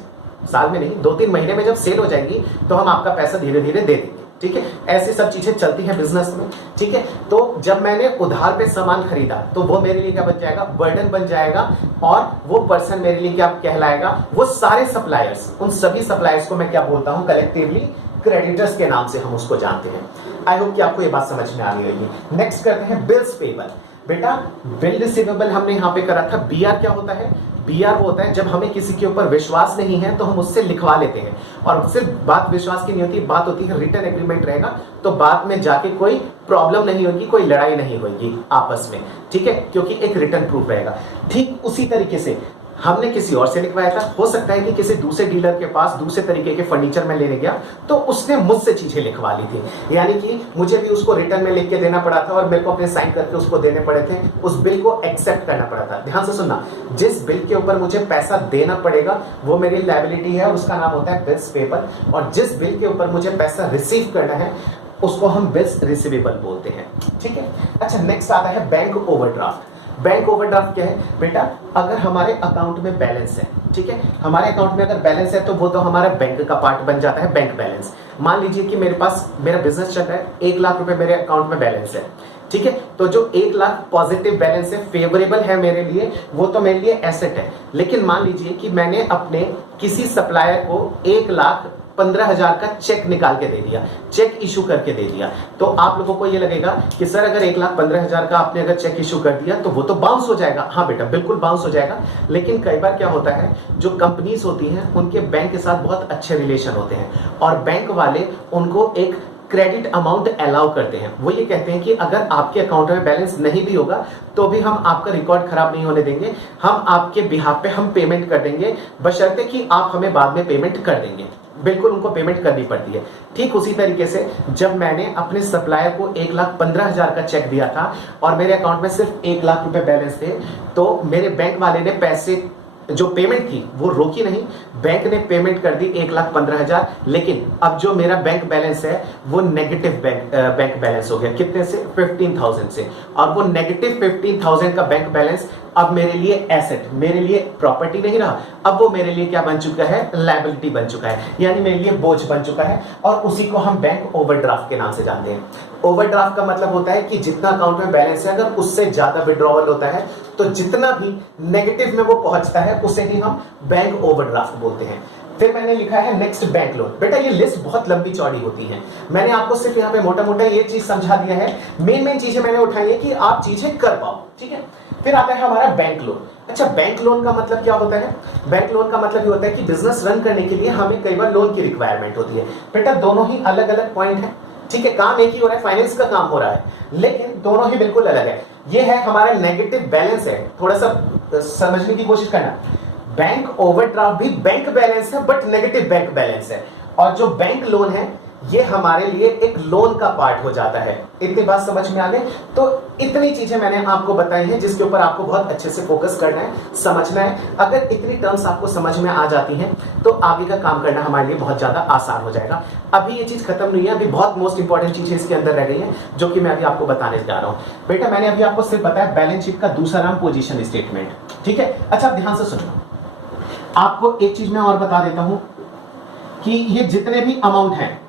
साल में नहीं, 2-3 महीने में जब सेल हो जाएगी तो हम आपका पैसा धीरे धीरे दे देंगे, ठीक है। ऐसी सब चीजें चलती हैं बिजनेस में, ठीक है। तो जब मैंने उधार पे सामान खरीदा तो वो मेरे लिए क्या बन जाएगा? बर्डन बन जाएगा। और वो पर्सन मेरे लिए क्या कहलाएगा? वो सारे सप्लायर्स, उन सभी सप्लायर्स को मैं क्या बोलता हूं? कलेक्टिवली क्रेडिटर्स के नाम से हम उसको जानते हैं। आई होप कि आपको ये बात समझ में आ रही होगी। नेक्स्ट करते हैं बिल्स पेबल। बेटा बिल रिसीवेबल हमने यहाँ पे करा था। बीआर क्या होता है? बीआर वो होता है जब हमें किसी के ऊपर विश्वास नहीं है तो हम उससे लिखवा लेते हैं, और सिर्फ बात विश्वास की नहीं होती, बात होती है रिटर्न एग्रीमेंट रहेगा तो बाद में जाके कोई प्रॉब्लम नहीं होगी, कोई लड़ाई नहीं होगी आपस में, ठीक है, क्योंकि एक रिटर्न प्रूफ रहेगा। ठीक उसी तरीके से हमने किसी और से लिखवाया था, हो सकता है कि किसी दूसरे डीलर के पास दूसरे तरीके के फर्नीचर में लेने गया तो उसने मुझसे चीजें लिखवा ली थी, यानी कि मुझे भी उसको रिटर्न में लिख के देना पड़ा था और मेरे को अपने साइन करके उसको देने पड़े थे, उस बिल को एक्सेप्ट करना पड़ा था। ध्यान से सुनना, जिस बिल के ऊपर मुझे पैसा देना पड़ेगा वो मेरी लायबिलिटी है, उसका नाम होता है बिल्स पेबल, और जिस बिल के ऊपर मुझे पैसा रिसीव करना है उसको हम बिल्स रिसीवेबल बोलते हैं। ठीक है, अच्छा नेक्स्ट आता है बैंक ओवरड्राफ्ट। बैंक ओवरड्राफ्ट क्या है बेटा, अगर हमारे अकाउंट में बैलेंस है, ठीक है, हमारे अकाउंट में अगर बैलेंस है तो वो तो हमारा बैंक का पार्ट बन जाता है, बैंक बैलेंस। मान लीजिए कि मेरे पास मेरा बिजनेस चल रहा है, 1 लाख रुपए मेरे अकाउंट में बैलेंस है, ठीक है, तो जो 1 लाख पॉजिटिव बैलेंस है, फेवरेबल है मेरे लिए, वो तो मेरे लिए एसेट है। लेकिन मान लीजिए कि मैंने अपने किसी सप्लायर को 1,15,000 का चेक निकाल के दे दिया, चेक इशू करके दे दिया, तो आप लोगों को ये लगेगा कि सर अगर 1,15,000 का आपने अगर चेक इशू कर दिया तो वो तो बाउंस हो जाएगा। हाँ बेटा, बिल्कुल बाउंस हो जाएगा, लेकिन कई बार क्या होता है, जो कंपनीज होती हैं उनके बैंक के साथ बहुत अच्छे रिलेशन होते हैं और बैंक वाले उनको एक क्रेडिट अमाउंट अलाउ करते हैं। वो ये कहते हैं कि अगर आपके अकाउंट में बैलेंस नहीं भी होगा तो भी हम आपका रिकॉर्ड खराब नहीं होने देंगे, हम आपके बिहाफ पे हम पेमेंट कर देंगे, बशर्ते कि आप हमें बाद में पेमेंट कर देंगे। बिल्कुल उनको पेमेंट करनी पड़ती है। ठीक उसी तरीके से जब मैंने अपने सप्लायर को 1,15,000 का चेक दिया था और मेरे अकाउंट में सिर्फ 1 लाख रुपए बैलेंस थे, तो मेरे बैंक वाले ने पैसे जो पेमेंट थी वो रोकी नहीं, बैंक ने पेमेंट कर दी 1,15,000, लेकिन अब जो मेरा बैंक बैलेंस है वो नेगेटिव बैंक बैलेंस हो गया। कितने से? 15,000 से। और वो नेगेटिव 15,000 का बैंक बैलेंस अब मेरे लिए एसेट, मेरे लिए प्रॉपर्टी नहीं रहा, अब वो मेरे लिए क्या बन चुका है? लायबिलिटी बन चुका है, यानी मेरे लिए बोझ बन चुका है, और उसी को हम बैंक ओवरड्राफ्ट के नाम से जानते हैं। ओवरड्राफ्ट का मतलब होता है कि जितना अकाउंट में बैलेंस है अगर उससे ज्यादा विड्रॉवल होता है तो जितना भी नेगेटिव में वो पहुंचता है उसे ही हम बैंक ओवरड्राफ्ट बोलते हैं। फिर मैंने लिखा है नेक्स्ट बैंक लोन। बेटा ये लिस्ट बहुत लंबी चौड़ी होती है, मैंने आपको सिर्फ यहाँ पे मोटा मोटा ये चीज समझा दिया है, मेन चीजें मैंने उठाई है कि आप चीजें कर पाओ। ठीक है, फिर आता है हमारा बैंक लोन। अच्छा, बैंक लोन का मतलब क्या होता है? बैंक लोन का मतलब ये होता है कि बिजनेस रन करने के लिए हमें कई बार लोन की रिक्वायरमेंट होती है। बेटा दोनों ही अलग अलग पॉइंट है, ठीक है, काम एक ही हो रहा है, फाइनेंस का काम हो रहा है, लेकिन दोनों ही बिल्कुल अलग है। ये है हमारा नेगेटिव बैलेंस है, थोड़ा सा समझने की कोशिश करना। बैंक ओवरड्राफ्ट भी बैंक बैलेंस है बट नेगेटिव बैंक बैलेंस है, और जो बैंक लोन है ये हमारे लिए एक लोन का पार्ट हो जाता है। इतनी बात समझ में आ गई? तो इतनी चीजें मैंने आपको बताई हैं जिसके ऊपर आपको बहुत अच्छे से फोकस करना है, समझना है। अगर इतनी टर्म्स आपको समझ में आ जाती हैं तो आगे का काम करना हमारे लिए बहुत ज्यादा आसान हो जाएगा। अभी ये चीज खत्म नहीं है, अभी बहुत मोस्ट इंपॉर्टेंट चीजें इसके अंदर रह गई हैं जो कि मैं अभी आपको बताने जा रहा हूं। बेटा मैंने अभी आपको सिर्फ बताया बैलेंस शीट का दूसरा नाम पोजीशन स्टेटमेंट, ठीक है। अच्छा आप ध्यान से सुनो, आपको एक चीज मैं और बता देता हूं कि ये जितने भी अमाउंट हैं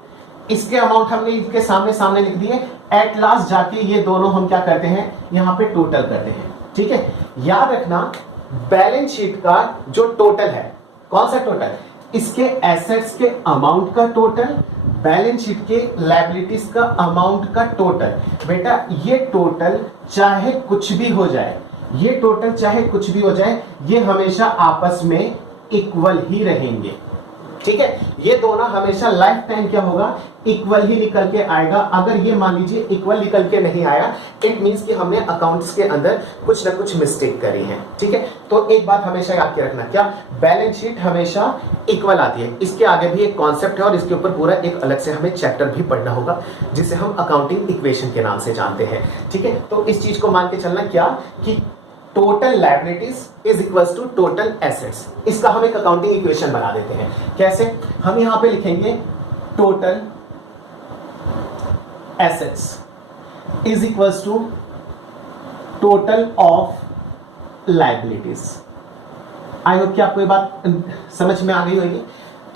इसके अमाउंट हमने इसके सामने सामने लिख दिए, एट लास्ट जाके ये दोनों हम क्या करते हैं, यहां पे टोटल करते हैं। ठीक है, याद रखना बैलेंस शीट का जो टोटल है, कौन सा टोटल? इसके एसेट्स के अमाउंट का टोटल, बैलेंस शीट के लायबिलिटीज का अमाउंट का टोटल। बेटा ये टोटल चाहे कुछ भी हो जाए, ये टोटल चाहे कुछ भी हो जाए, ये हमेशा आपस में इक्वल ही रहेंगे। ठीक है, ये दोनों हमेशा लाइफ टाइम क्या होगा, इक्वल ही निकल के आएगा। अगर ये मान लीजिए इक्वल निकल के नहीं आया, इट मींस कि हमने अकाउंट्स के अंदर कुछ ना कुछ मिस्टेक करी है। ठीक है, तो एक बात हमेशा याद के रखना, क्या? बैलेंस शीट हमेशा इक्वल आती है। इसके आगे भी एक कॉन्सेप्ट है और इसके ऊपर पूरा एक अलग से हमें चैप्टर भी पढ़ना होगा जिसे हम अकाउंटिंग इक्वेशन के नाम से जानते हैं। ठीक है, तो इस चीज को मान के चलना क्या कि total liabilities is equals to total assets. इसका हम एक अकाउंटिंग इक्वेशन बना देते हैं। कैसे? हम यहां पे लिखेंगे total assets is equals to total of liabilities. I hope कि आपको ये बात समझ में आ गई होगी।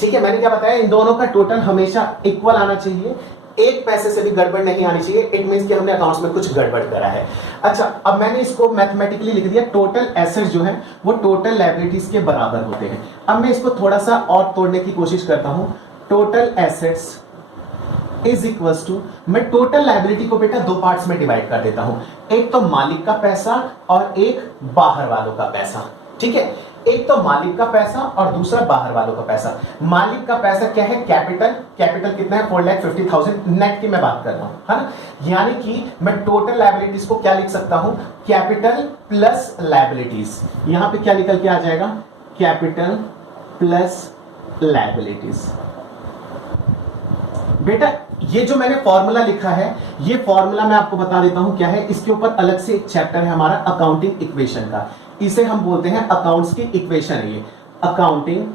ठीक है, मैंने क्या बताया, इन दोनों का टोटल हमेशा इक्वल आना चाहिए, एक पैसे से भी गड़बड़ नहीं आनी चाहिए। इट मींस कि हमने अकाउंट्स में कुछ गड़बड़ करा है। अच्छा, अब मैंने इसको मैथमेटिकली लिख दिया, टोटल एसेट्स जो है वो टोटल लायबिलिटीज के बराबर होते हैं। अब मैं इसको थोड़ा सा और तोड़ने की कोशिश करता हूं। Total assets is equals to, मैं टोटल लायबिलिटी को बेटा दो पार्ट्स में डिवाइड कर देता हूं, एक तो मालिक का पैसा और एक बाहर वालों का पैसा। ठीक है, एक तो मालिक का पैसा और दूसरा बाहर वालों का पैसा। मालिक का पैसा क्या है? कैपिटल। कैपिटल कितना है? 4,50,000 नेट की मैं बात कर रहा हूं, है ना। यानी कि मैं टोटल लायबिलिटीज को क्या लिख सकता हूं? Capital plus liabilities. यहां पे क्या निकल के आ जाएगा? Capital plus liabilities. बेटा ये जो मैंने फॉर्मूला लिखा है, ये फॉर्मूला मैं आपको बता देता हूं क्या है। इसके ऊपर अलग से एक चैप्टर है हमारा अकाउंटिंग इक्वेशन का। इसे हम बोलते हैं अकाउंट्स की इक्वेशन है ये, अकाउंटिंग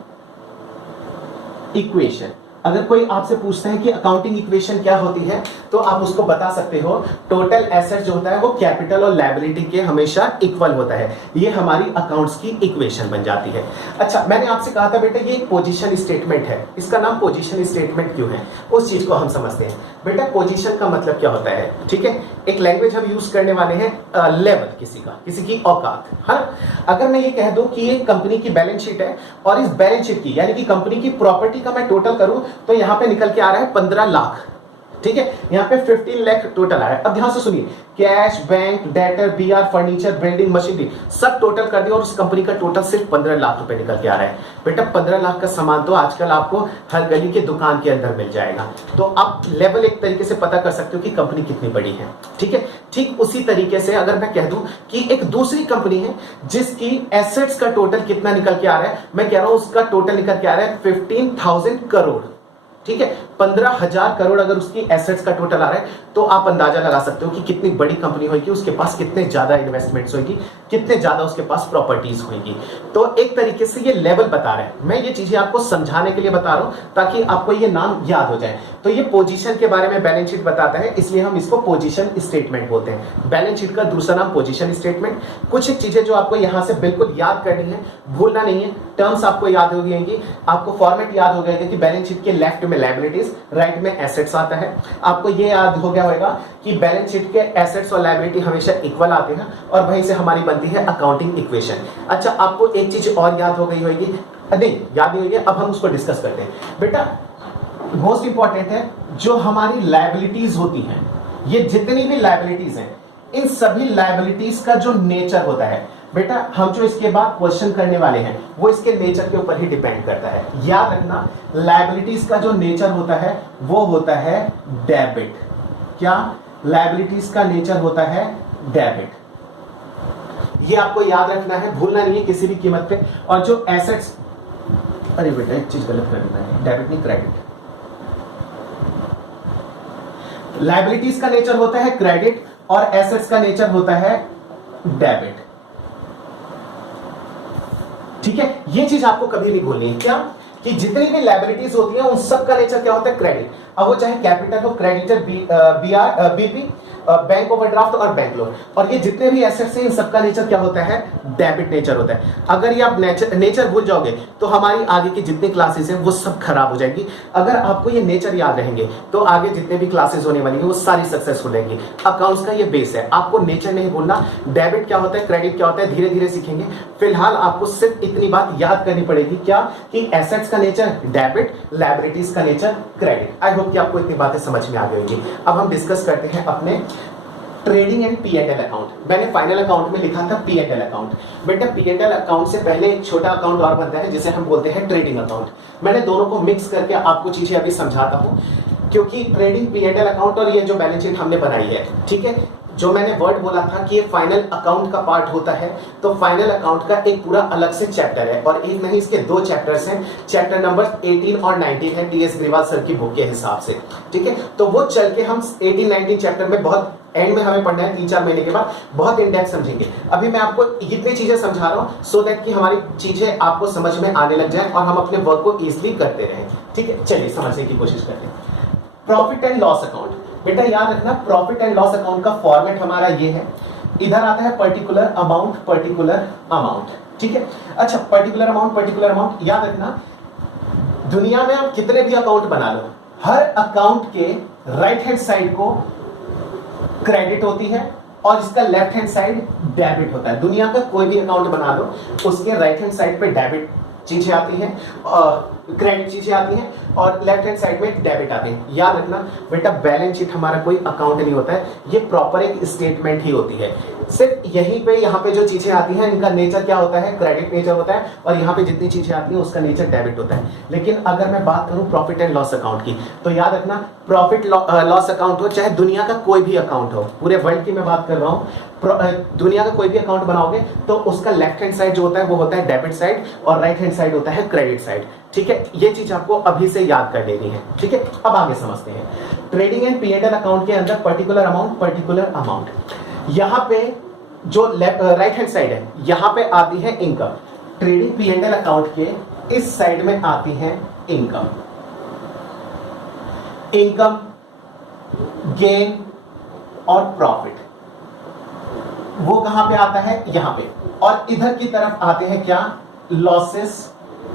इक्वेशन। अगर कोई आपसे पूछता है कि अकाउंटिंग इक्वेशन क्या होती है, तो आप उसको बता सकते हो टोटल एसेट जो होता है वो कैपिटल और लायबिलिटी के हमेशा इक्वल होता है। ये हमारी अकाउंट्स की इक्वेशन बन जाती है। अच्छा, मैंने आपसे कहा था बेटा ये एक पोजीशन स्टेटमेंट है। इसका नाम पोजीशन स्टेटमेंट क्यों है, उस चीज को हम समझते हैं। बेटा पोजीशन का मतलब क्या होता है? ठीक है, एक लैंग्वेज हम यूज करने वाले हैं लेवल, किसी की औकात, है ना। अगर मैं ये कह दूं कि ये कंपनी की बैलेंस शीट है और इस बैलेंस शीट की यानी कि कंपनी की प्रॉपर्टी का मैं टोटल करूं तो यहां पे निकल के आ रहा है 15 लाख। ठीक है, यहां पे 15 लाख टोटल आ रहा है। अब ध्यान से सुनिए, cash, bank, debtor, BR, furniture, building, machinery सब टोटल कर दिया और उस कंपनी का टोटल सिर्फ 15 लाख रुपए निकल के आ रहा है। बेटा 15 लाख का सामान तो आजकल आपको हर गली के दुकान के अंदर मिल जाएगा। तो आप लेवल एक तरीके से पता कर सकते हो कि कंपनी कितनी बड़ी है। ठीक है, ठीक उसी तरीके से अगर मैं कह दूं कि एक दूसरी कंपनी है जिसकी एसेट्स का टोटल कितना निकल के आ रहा है, मैं कह रहा हूं उसका टोटल निकल के आ रहा है 15,000 करोड़। ठीक है, 15,000 करोड़ अगर उसकी एसेट्स का टोटल आ रहा है तो आप अंदाजा लगा सकते हो कि कितनी बड़ी कंपनी होगी, उसके पास कितने ज्यादा इन्वेस्टमेंट्स होगी, कितने ज्यादा उसके पास प्रॉपर्टीज होंगी। तो एक तरीके से ये लेवल बता रहे हैं। मैं ये चीजें आपको समझाने के लिए बता रहा हूं ताकि आपको ये नाम याद हो जाए। तो ये पोजीशन के बारे में बैलेंस शीट बताता है, इसलिए हम इसको पोजीशन स्टेटमेंट बोलते हैं। बैलेंस शीट का दूसरा नाम पोजीशन स्टेटमेंट। कुछ चीजें जो आपको यहां से बिल्कुल याद करनी है, भूलना नहीं है। टर्म्स आपको याद हो गई, आपको फॉर्मेट याद हो गया कि बैलेंस शीट के लेफ्ट में लायबिलिटीज, राइट में एसेट्स आता है। आपको ये याद हो गया होगा कि बैलेंस शीट के एसेट्स और लायबिलिटी हमेशा इक्वल आते हैं और वहीं से हमारी बनती है अकाउंटिंग इक्वेशन। अच्छा, आपको एक चीज और याद हो गई होगी, नहीं याद नहीं हुई है, अब हम उसको डिस्कस करते हैं। बेटा मोस्ट इंपॉर्टेंट है, जो हमारी लायबिलिटीज होती हैं, ये जितनी भी लायबिलिटीज हैं, इन सभी लायबिलिटीज का जो नेचर होता है, बेटा हम जो इसके बाद क्वेश्चन करने वाले हैं वो इसके नेचर के ऊपर ही डिपेंड करता है। याद रखना, लायबिलिटीज का जो नेचर होता है वो होता है डेबिट। क्या? लायबिलिटीज का नेचर होता है डेबिट। ये आपको याद रखना है, भूलना नहीं है किसी भी कीमत पे। और जो एसेट्स, अरे बेटा एक चीज गलत कर देना है, डेबिट नहीं क्रेडिट। लायबिलिटीज का नेचर होता है क्रेडिट और एसेट्स का नेचर होता है डेबिट। ठीक है, ये चीज आपको कभी नहीं भूलनी है। क्या? कि जितनी भी लायबिलिटीज होती है उन सब का नेचर क्या होता है? क्रेडिट। अब वो चाहे कैपिटल हो, क्रेडिटर, बीपी, बैंक ओवरड्राफ्ट और बैंक लोन। और ये जितने भी एसेट्स हैं इन सबका नेचर क्या होता है? डेबिट नेचर होता है। अगर ये आप नेचर भूल जाओगे तो हमारी आगे की जितनी क्लासेस हैं वो सब खराब हो जाएंगी। अगर आपको ये नेचर याद रहेंगे तो आगे जितने भी क्लासेस होने वाली है वो सारी सक्सेसफुल रहेंगी। अकाउंट्स का ये बेस है, आपको नेचर नहीं भूलना। डेबिट क्या होता है, क्रेडिट क्या होता है, धीरे धीरे सीखेंगे। फिलहाल आपको सिर्फ इतनी बात याद करनी पड़ेगी, क्या? कि एसेट्स का नेचर डेबिट, लायबिलिटीज का नेचर क्रेडिट। आई होप कि आपको इतनी बातें समझ में आ गई होगी। अब हम डिस्कस करते हैं अपने ट्रेडिंग एंड P&L अकाउंट। मैंने फाइनल अकाउंट में लिखा था P&L अकाउंट। बेटा P&L अकाउंट से पहले एक छोटा अकाउंट और बनता है जिसे हम बोलते हैं ट्रेडिंग अकाउंट। मैंने दोनों को मिक्स करके आपको चीजें अभी समझाता हूं, क्योंकि ट्रेडिंग P&L अकाउंट और ये जो बैलेंस शीट हमने बनाई है, ठीक है, जो मैंने वर्ड बोला था कि ये फाइनल अकाउंट का पार्ट होता है, तो फाइनल अकाउंट का एक पूरा अलग से चैप्टर है। और एक नहीं, इसके 2 चैप्टर्स हैं। चैप्टर नंबर 18 और 19 है टीएस ग्रेवाल सर की बुक के हिसाब से। ठीक है, तो वो चल के हम 18-19 चैप्टर में बहुत एंड में हमें पढ़ना है, 3-4 महीने के बाद बहुत इन डेप्थ समझेंगे। अभी मैं आपको इतनी चीजें समझा रहा हूं सो दैट कि हमारी चीजें आपको समझ में आने लग जाए और हम अपने वर्क को इजीली करते रहें। ठीक है, चलिए समझने की कोशिश करते हैं। Profit and loss account. बेटा याद रखना, प्रॉफिट एंड लॉस अकाउंट का फॉर्मेट हमारा ये है। इधर आता है पर्टिकुलर अमाउंट, पर्टिकुलर अमाउंट। ठीक है, अच्छा पर्टिकुलर अमाउंट, पर्टिकुलर अमाउंट याद रखना। दुनिया में आप कितने भी अकाउंट बना लो, हर अकाउंट के राइट हैंड साइड को क्रेडिट होती है और इसका लेफ्ट हैंड साइड डेबिट होता है। दुनिया का कोई भी अकाउंट बना लो, उसके राइट हैंड साइड पे डेबिट चीजें आती हैं क्रेडिट चीजें आती हैं और लेफ्ट हैंड साइड में डेबिट आते हैं। याद रखना बेटा, बैलेंस शीट हमारा कोई अकाउंट नहीं होता है, ये प्रॉपर एक स्टेटमेंट ही होती है। सिर्फ यहीं पे यहाँ पे जो चीजें आती हैं इनका नेचर क्या होता है, क्रेडिट नेचर होता है, और यहाँ पे जितनी चीजें आती हैं उसका नेचर डेबिट होता है। लेकिन अगर मैं बात करूं प्रॉफिट एंड लॉस अकाउंट की, तो याद रखना प्रॉफिट लॉस अकाउंट हो चाहे दुनिया का कोई भी अकाउंट हो, पूरे वर्ल्ड की मैं बात कर रहा हूं, दुनिया का कोई भी अकाउंट बनाओगे तो उसका लेफ्ट हैंड साइड जो होता है वो होता है डेबिट साइड और राइट हैंड साइड होता है क्रेडिट साइड। ठीक है, ये चीज आपको अभी से याद कर लेनी है। ठीक है, अब आगे समझते हैं। ट्रेडिंग एंड P&L अकाउंट के अंदर पर्टिकुलर अमाउंट, यहां पे जो राइट हैंड साइड है यहां पे आती है इनकम। ट्रेडिंग P&L अकाउंट के इस साइड में आती है इनकम, गेन और प्रॉफिट। वो कहां पे आता है, यहां पे। और इधर की तरफ आते हैं क्या, लॉसेस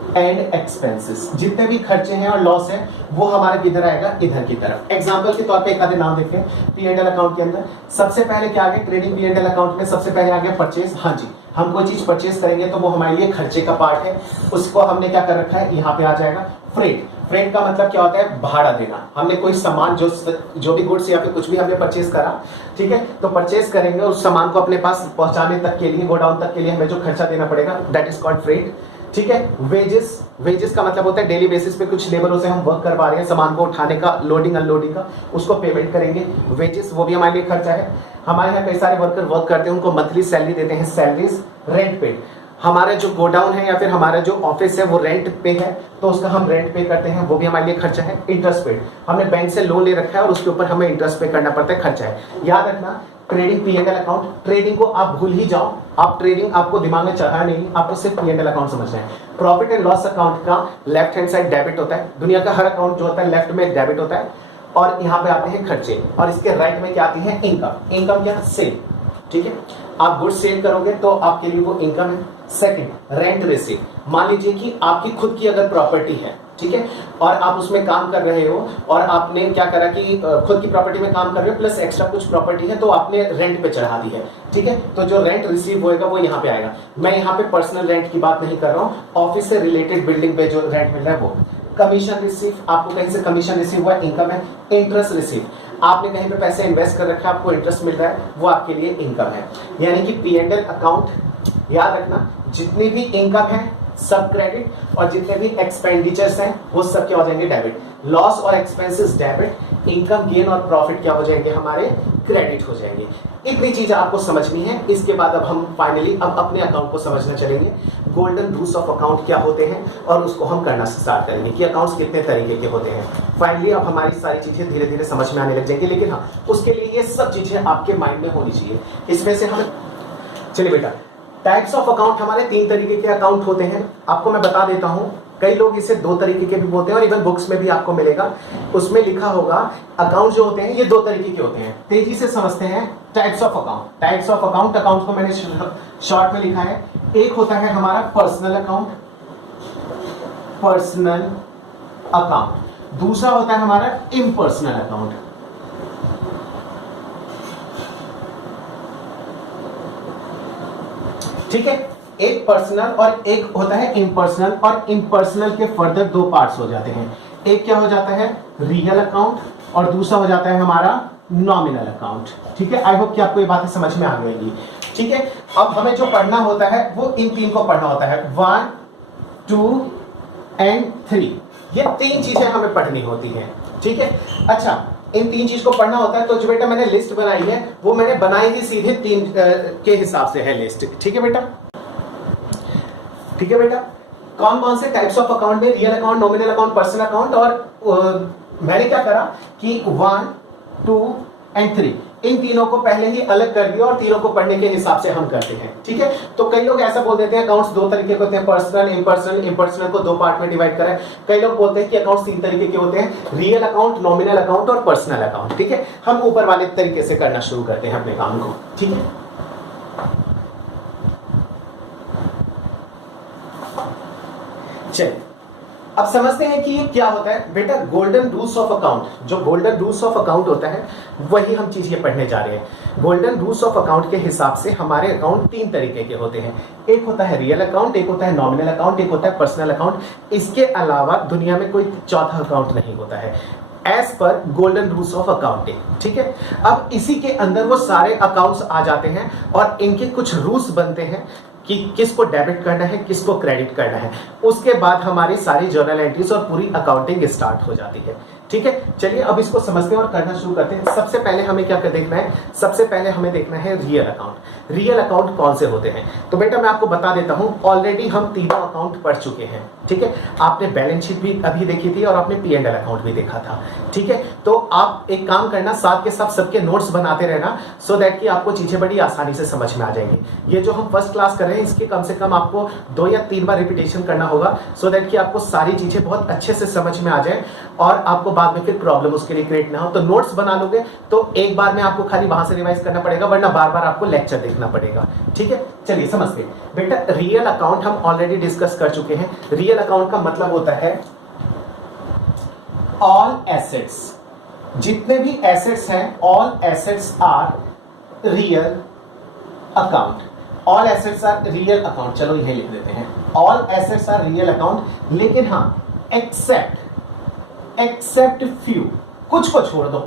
एंड एक्सपेंसेस। जितने भी खर्चे हैं और लॉस है वो हमारा किधर आएगा, इधर की तरफ। एग्जांपल के तौर पे एक आधे नाम देखें। P&L अकाउंट के अंदर सबसे पहले क्या आ गया, ट्रेडिंग P&L अकाउंट में सबसे पहले आ गया परचेज। हाँ जी, हम कोई चीज परचेज करेंगे तो वो हमारे लिए खर्चे का पार्ट है, उसको हमने क्या कर रखा है, यहाँ पे आ जाएगा फ्रेट। फ्रेट का मतलब क्या होता है, भाड़ा देना। हमने कोई सामान जो भी गुड्स या फिर कुछ भी हमने परचेज करा, ठीक है, तो परचेज करेंगे उस सामान को अपने पास पहुंचाने तक के लिए, गोडाउन तक के लिए हमें जो खर्चा देना पड़ेगा, दैट इज कॉल्ड फ्रेट। ठीक है, वेजेस का मतलब होता है डेली बेसिस पे कुछ लेबरों से हम वर्क करवा रहे हैं, सामान को उठाने का, लोडिंग अनलोडिंग का, उसको पेमेंट करेंगे। वेजेस वो भी हमारे लिए खर्चा है। हमारे यहाँ कई सारे वर्कर वर्क करते हैं, उनको मंथली सैलरी देते हैं, सैलरीज। रेंट पे, हमारा जो गोडाउन है या फिर हमारा जो ऑफिस है वो रेंट पे है तो उसका हम रेंट पे करते हैं, वो भी हमारे लिए खर्चा है। इंटरेस्ट पे, हमने बैंक से लोन ले रखा है और उसके ऊपर हमें इंटरेस्ट पे करना पड़ता है, खर्चा है। याद रखना ट्रेडिंग P&L अकाउंट, ट्रेडिंग को आप भूल ही जाओ, आप ट्रेडिंग आपको दिमाग में चढ़ा नहीं, आपको सिर्फ P&L अकाउंट समझना है। प्रॉफिट एंड लॉस अकाउंट का लेफ्ट हैंड साइड डेबिट होता है, दुनिया का हर अकाउंट जो होता है लेफ्ट में डेबिट होता है, और यहाँ पे आते हैं खर्चे, और इसके राइट में क्या आती है, इनकम। इनकम क्या, सेल। ठीक है, आप गुड्स सेल करोगे तो आपके लिए वो इनकम है। Second, rent receive. मान लीजिए कि आपकी खुद की अगर प्रॉपर्टी है, ठीक है, और आप उसमें काम कर रहे हो और आपने क्या करा कि खुद की प्रॉपर्टी में काम कर रहे हो प्लस एक्स्ट्रा कुछ प्रॉपर्टी है तो आपने रेंट पे चढ़ा दी है। ठीक है, तो जो रेंट रिसीव होएगा वो यहाँ पे आएगा। मैं यहाँ पे पर्सनल रेंट की बात नहीं कर रहा हूँ, ऑफिस से रिलेटेड बिल्डिंग पे जो रेंट मिल रहा है वो। कमीशन रिसीव, आपको कहीं से कमीशन रिसीव हुआ, इनकम है। इंटरेस्ट रिसीव, आपने कहीं पे पैसे इन्वेस्ट कर रखा है, आपको इंटरेस्ट मिल रहा है, वो आपके लिए इनकम है। यानी कि P&L अकाउंट याद रखना, जितनी भी इनकम है सब क्रेडिट, और जितने भी एक्सपेंडिचर्स हैं वो सब क्या हो जाएंगे, डेबिट। लॉस और एक्सपेंसेस डेबिट, इनकम गेन और प्रॉफिट क्या हो जाएंगे, हमारे क्रेडिट हो जाएंगे। इतनी चीजें आपको समझनी है। इसके बाद अब हम फाइनली अब अपने अकाउंट को समझना चलेंगे। गोल्डन रूल्स ऑफ अकाउंट क्या होते हैं और उसको हम करना स्टार्ट करेंगे कि अकाउंट्स कितने तरीके के होते हैं। फाइनली अब हमारी सारी चीजें धीरे धीरे समझ में आने लग जाएंगी, लेकिन हाँ उसके लिए ये सब चीजें आपके माइंड में होनी चाहिए। इसमें से हम, चलिए बेटा, टाइप्स ऑफ अकाउंट हमारे 3 तरीके के अकाउंट होते हैं। आपको मैं बता देता हूं, कई लोग इसे 2 तरीके के भी बोलते हैं और इवन बुक्स में भी आपको मिलेगा, उसमें लिखा होगा अकाउंट जो होते हैं ये 2 तरीके के होते हैं। तेजी से समझते हैं types of account. Types of account, account को मैंने शॉर्ट में लिखा है। एक होता है हमारा पर्सनल अकाउंट, पर्सनल अकाउंट। दूसरा होता है हमारा इम्पर्सनल अकाउंट। ठीक है, एक पर्सनल और एक होता है इम्पर्सनल, और इम्पर्सनल के फर्दर 2 पार्ट्स हो जाते हैं। एक क्या हो जाता है, रियल अकाउंट, और दूसरा हो जाता है हमारा नॉमिनल अकाउंट। ठीक है, आई होप कि आपको ये बातें समझ में आ गई। ठीक है, अब हमें जो पढ़ना होता है वो इन 3 को पढ़ना होता है, 1, 2 एंड 3। ये 3 चीजें हमें पढ़नी होती हैं। ठीक है, अच्छा, इन 3 चीज को पढ़ना होता है तो जो बेटा मैंने लिस्ट बनाई है वो मैंने बनाई ही सीधे 3 के हिसाब से है लिस्ट। ठीक है बेटा, ठीक है बेटा, कौन कौन से टाइप्स ऑफ अकाउंट में, real account, nominal account, personal account, और मैंने क्या करा कि 1, 2 एंड 3 इन तीनों को पहले ही अलग कर दिया और तीनों को पढ़ने के हिसाब से हम करते हैं। ठीक है, तो कई लोग ऐसा बोल देते हैं अकाउंट्स 2 तरीके के होते हैं, पर्सनल, इम्पर्सनल। इम्पर्सनल को 2 पार्ट में डिवाइड करें। कई लोग बोलते हैं कि अकाउंट्स 3 तरीके के होते हैं, रियल अकाउंट, नॉमिनल अकाउंट और पर्सनल अकाउंट। ठीक है, हम ऊपर वाले तरीके से करना शुरू करते हैं अपने काम को। ठीक है, चलिए अब समझते हैं कि ये क्या होता है बेटा। गोल्डन रूल्स ऑफ अकाउंट, जो गोल्डन रूल्स ऑफ अकाउंट होता है वही हम चीज ये पढ़ने जा रहे हैं। गोल्डन रूल्स ऑफ अकाउंट के हिसाब से हमारे अकाउंट 3 तरीके के होते हैं। एक होता है रियल अकाउंट, एक होता है नॉमिनल अकाउंट, एक होता है पर्सनल अकाउंट। इसके अलावा दुनिया में कोई चौथा अकाउंट नहीं होता है as per golden rules of accounting, ठीक है। अब इसी के अंदर वो सारे अकाउंट्स आ जाते हैं और इनके कुछ रूल्स बनते हैं कि किसको डेबिट करना है, किसको क्रेडिट करना है। उसके बाद हमारी सारी जर्नल एंट्रीज और पूरी अकाउंटिंग स्टार्ट हो जाती है, ठीक है। चलिए अब इसको समझते हैं और करना शुरू करते हैं। सबसे पहले हमें क्या कर देखना है, सबसे पहले हमें देखना है रियल अकाउंट। रियल अकाउंट कौन से होते हैं, तो बेटा मैं आपको बता देता हूं, ऑलरेडी हम तीनों अकाउंट पढ़ चुके हैं, ठीक है। आपने बैलेंस शीट भी अभी देखी थी और आपने P&L अकाउंट भी देखा था, ठीक है। तो आप एक काम करना, साथ के साथ सबके नोट्स बनाते रहना, सो दैट कि आपको चीजें बड़ी आसानी से समझ में आ जाएंगी। ये जो हम फर्स्ट क्लास कर रहे हैं इसके कम से कम आपको 2 या 3 बार रिपीटेशन करना होगा, सो दैट कि आपको सारी चीजें बहुत अच्छे से समझ में आ जाए और आपको बाद में फिर प्रॉब्लम उसके लिए क्रिएट ना हो। तो नोट्स बना लोगे तो एक बार में आपको खाली वहां से रिवाइज करना पड़ेगा, वरना बार बार आपको लेक्चर देखना पड़ेगा, ठीक है। चलिए समझते हैं बेटा। रियल अकाउंट हम ऑलरेडी डिस्कस कर चुके हैं। रियल अकाउंट का मतलब होता है ऑल एसेट्स, जितने भी एसेट्स हैं, all assets are real account. All assets are real account, चलो यही लिख देते हैं, all assets are real account. लेकिन हाँ, एक्सेप्ट फ्यू, कुछ को छोड़ दो,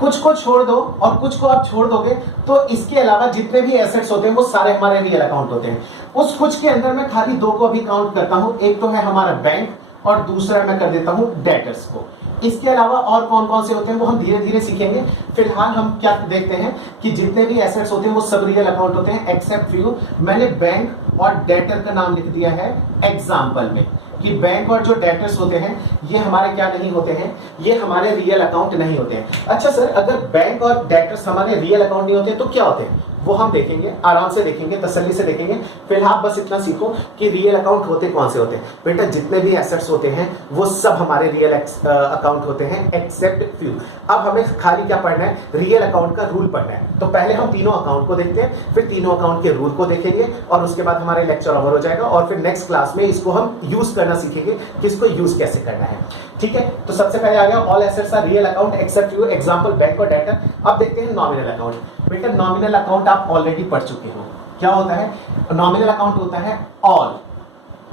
कुछ को छोड़ दो, और कुछ को आप छोड़ दोगे तो इसके अलावा जितने भी एसेट्स होते हैं वो सारे हमारे रियल अकाउंट होते हैं। उस कुछ के अंदर मैं खाली 2 को अभी काउंट करता हूं, एक तो है हमारा बैंक और दूसरा मैं कर देता हूं डेटर्स को। इसके अलावा और कौन कौन से होते हैं वो हम धीरे धीरे सीखेंगे। फिलहाल हम क्या देखते हैं कि जितने भी एसेट्स होते हैं वो सब रियल अकाउंट होते हैं एक्सेप्ट फ्यू। मैंने बैंक और डेटर का नाम लिख दिया है एग्जाम्पल में, कि बैंक और जो डेटर्स होते हैं ये हमारे क्या नहीं होते हैं, ये हमारे रियल अकाउंट नहीं होते हैं। अच्छा सर, अगर बैंक और डेटर्स हमारे रियल अकाउंट नहीं होते तो क्या होते हैं, वो हम देखेंगे, आराम से देखेंगे, तसल्ली से देखेंगे। फिलहाल बस इतना सीखो कि रियल अकाउंट होते कौन से होते हैं। बेटा जितने भी एसेट्स होते हैं वो सब हमारे रियल अकाउंट होते हैं एक्सेप्ट फ्यू। अब हमें खाली क्या पढ़ना है, रियल अकाउंट का रूल पढ़ना है। तो पहले हम तीनों अकाउंट को देखते हैं, फिर तीनों अकाउंट के रूल को देखेंगे और उसके बाद हमारे लेक्चर ओवर हो जाएगा और फिर नेक्स्ट क्लास में इसको हम यूज करना सीखेंगे कि इसको यूज कैसे करना है, ठीक है। तो सबसे पहले आ गया all assets are real account except few, example bank और डेटर। अब देखते हैं नॉमिनल अकाउंट। बेटा नॉमिनल अकाउंट आप ऑलरेडी पढ़ चुके हो। क्या होता है नॉमिनल अकाउंट, होता है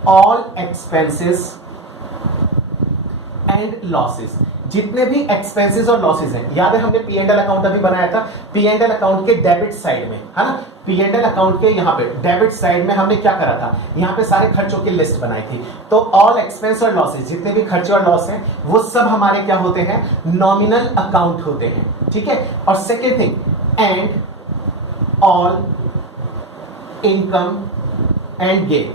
ऑल एक्सपेंसेस एंड लॉसेस, जितने भी एक्सपेंसेस और लॉसेस हैं। याद है हमने P&L अकाउंट अभी बनाया था, P&L अकाउंट के डेबिट साइड में, है ना। P&L अकाउंट के यहाँ पे डेबिट साइड में हमने क्या करा था, यहाँ पे सारे खर्चों की लिस्ट बनाई थी। तो ऑल एक्सपेंस और लॉसेस, जितने भी खर्चे और लॉस हैं वो सब हमारे क्या होते हैं, नॉमिनल अकाउंट होते हैं, ठीक है। और second thing, and all income and gain,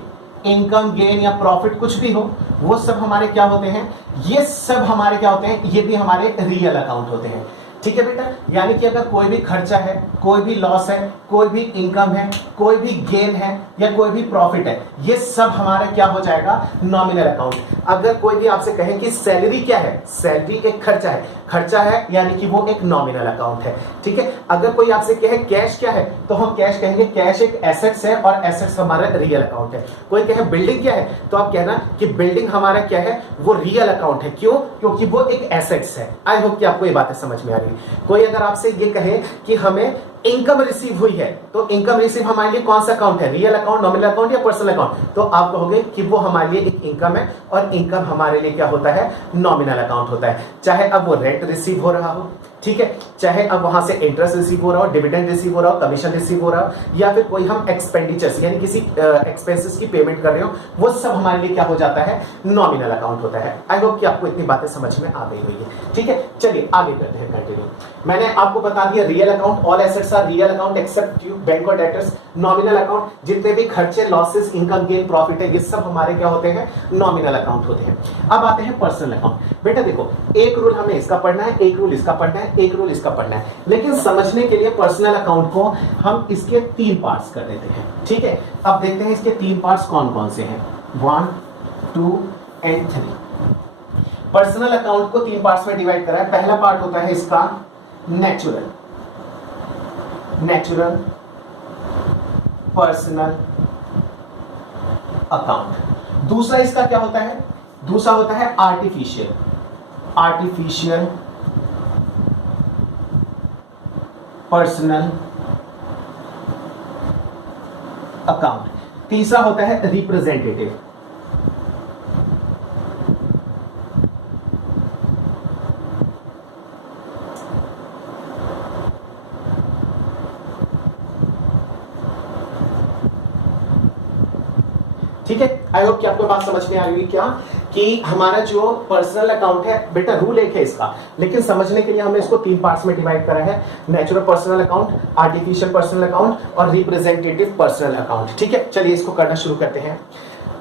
income gain या प्रॉफिट कुछ भी हो वो सब हमारे क्या होते हैं, ये सब हमारे क्या होते हैं, ये भी हमारे रियल अकाउंट होते हैं, ठीक है बेटा। यानी कि अगर कोई भी खर्चा है, कोई भी लॉस है, कोई भी इनकम है, कोई भी गेन है या कोई भी प्रॉफिट है, ये सब हमारा क्या हो जाएगा, नॉमिनल अकाउंट। अगर कोई भी आपसे कहे कि सैलरी क्या है, सैलरी एक खर्चा है यानी कि वो एक नॉमिनल अकाउंट है, ठीक है। अगर कोई आपसे कहे कैश क्या है, तो हम कैश कहेंगे कैश एक एसेट्स है और एसेट्स हमारा रियल अकाउंट है। कोई कहे बिल्डिंग क्या है, तो आप कहना कि बिल्डिंग हमारा क्या है, वो रियल अकाउंट है। क्यों, क्योंकि वो एक एसेट्स है। आई होप कि आपको ये बातें समझ में आ रही है। कोई अगर आपसे ये कहे कि हमें इनकम रिसीव हुई है, तो इनकम रिसीव हमारे लिए कौन सा अकाउंट है, रियल अकाउंट, नॉमिनल अकाउंट या पर्सनल अकाउंट, तो आप कहोगे कि वो हमारे लिए एक इनकम है और इनकम हमारे लिए क्या होता है, नॉमिनल अकाउंट होता है। चाहे अब वो रेंट रिसीव हो रहा हो, ठीक है, चाहे अब वहां से इंटरेस्ट रिसीव हो रहा हो, डिविडेंड रिसीव हो रहा हो, कमीशन रिसीव हो रहा हो, या फिर कोई हम एक्सपेंडिचर्स यानी किसी एक्सपेंसेस की पेमेंट कर रहे हो, वो सब हमारे लिए क्या हो जाता है, नॉमिनल अकाउंट होता है। आई होप कि आपको इतनी बातें समझ में आ गई हुई है, ठीक है। चलिए आगे करते हैं, कंटिन्यू। मैंने आपको बता दिया real account, all assets are real account except few, bank और डेटर्स। नॉमिनल अकाउंट, जितने भी खर्चे, लॉसेस, इनकम गेन, प्रॉफिट है, ये सब हमारे क्या होते हैं, नॉमिनल अकाउंट होते हैं। अब आते हैं पर्सनल अकाउंट। बेटा देखो, एक रूल हमें इसका पढ़ना है, एक रूल इसका पढ़ना है, एक रूल इसका पढ़ना है, लेकिन समझने के लिए पर्सनल अकाउंट को हम इसके 3 पार्ट्स कर देते हैं, ठीक है। अब देखते हैं इसके 3 पार्ट्स कौन कौन से हैं, 1, 2 एंड 3। पर्सनल अकाउंट को 3 पार्ट्स में डिवाइड करा है। पहला पार्ट होता है इसका नेचुरल पर्सनल अकाउंट। दूसरा इसका क्या होता है, दूसरा होता है आर्टिफिशियल, आर्टिफिशियल पर्सनल अकाउंट। तीसरा होता है रिप्रेजेंटेटिव, ठीक है। आई होप कि आपको बात समझ में आ रही है क्या कि हमारा जो पर्सनल अकाउंट है, बेटा रूल एक है इसका, लेकिन समझने के लिए हमने इसको 3 पार्ट्स में डिवाइड करा है, natural personal account, artificial personal account और रिप्रेजेंटेटिव पर्सनल अकाउंट। ठीक है, चलिए इसको करना शुरू करते हैं।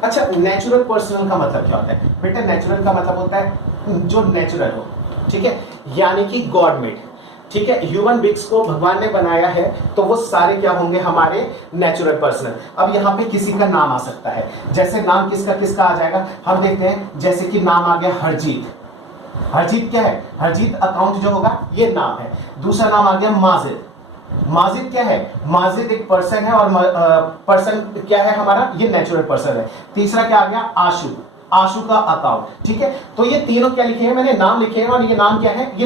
अच्छा, नेचुरल पर्सनल का मतलब क्या होता है? बेटा नेचुरल का मतलब होता है जो नेचुरल हो, ठीक है, यानी कि गॉड मेड, ठीक है। ह्यूमन बींग्स को भगवान ने बनाया है तो वो सारे क्या होंगे? हमारे नेचुरल पर्सनल। अब यहाँ पे किसी का नाम आ सकता है, जैसे नाम किसका किसका आ जाएगा हम देखते हैं। जैसे कि नाम आ गया हरजीत, हरजीत क्या है? हरजीत अकाउंट जो होगा ये नाम है। दूसरा नाम आ गया माजिद, माजिद क्या है? माजिद एक पर्सन है और पर्सन क्या है हमारा? ये नेचुरल पर्सन है। तीसरा क्या आ गया? आशु, आशु का अकाउंट, ठीक है। तो ये तीनों क्या लिखे हैं मैंने? नाम लिखे हैं, और ये नाम क्या है? ये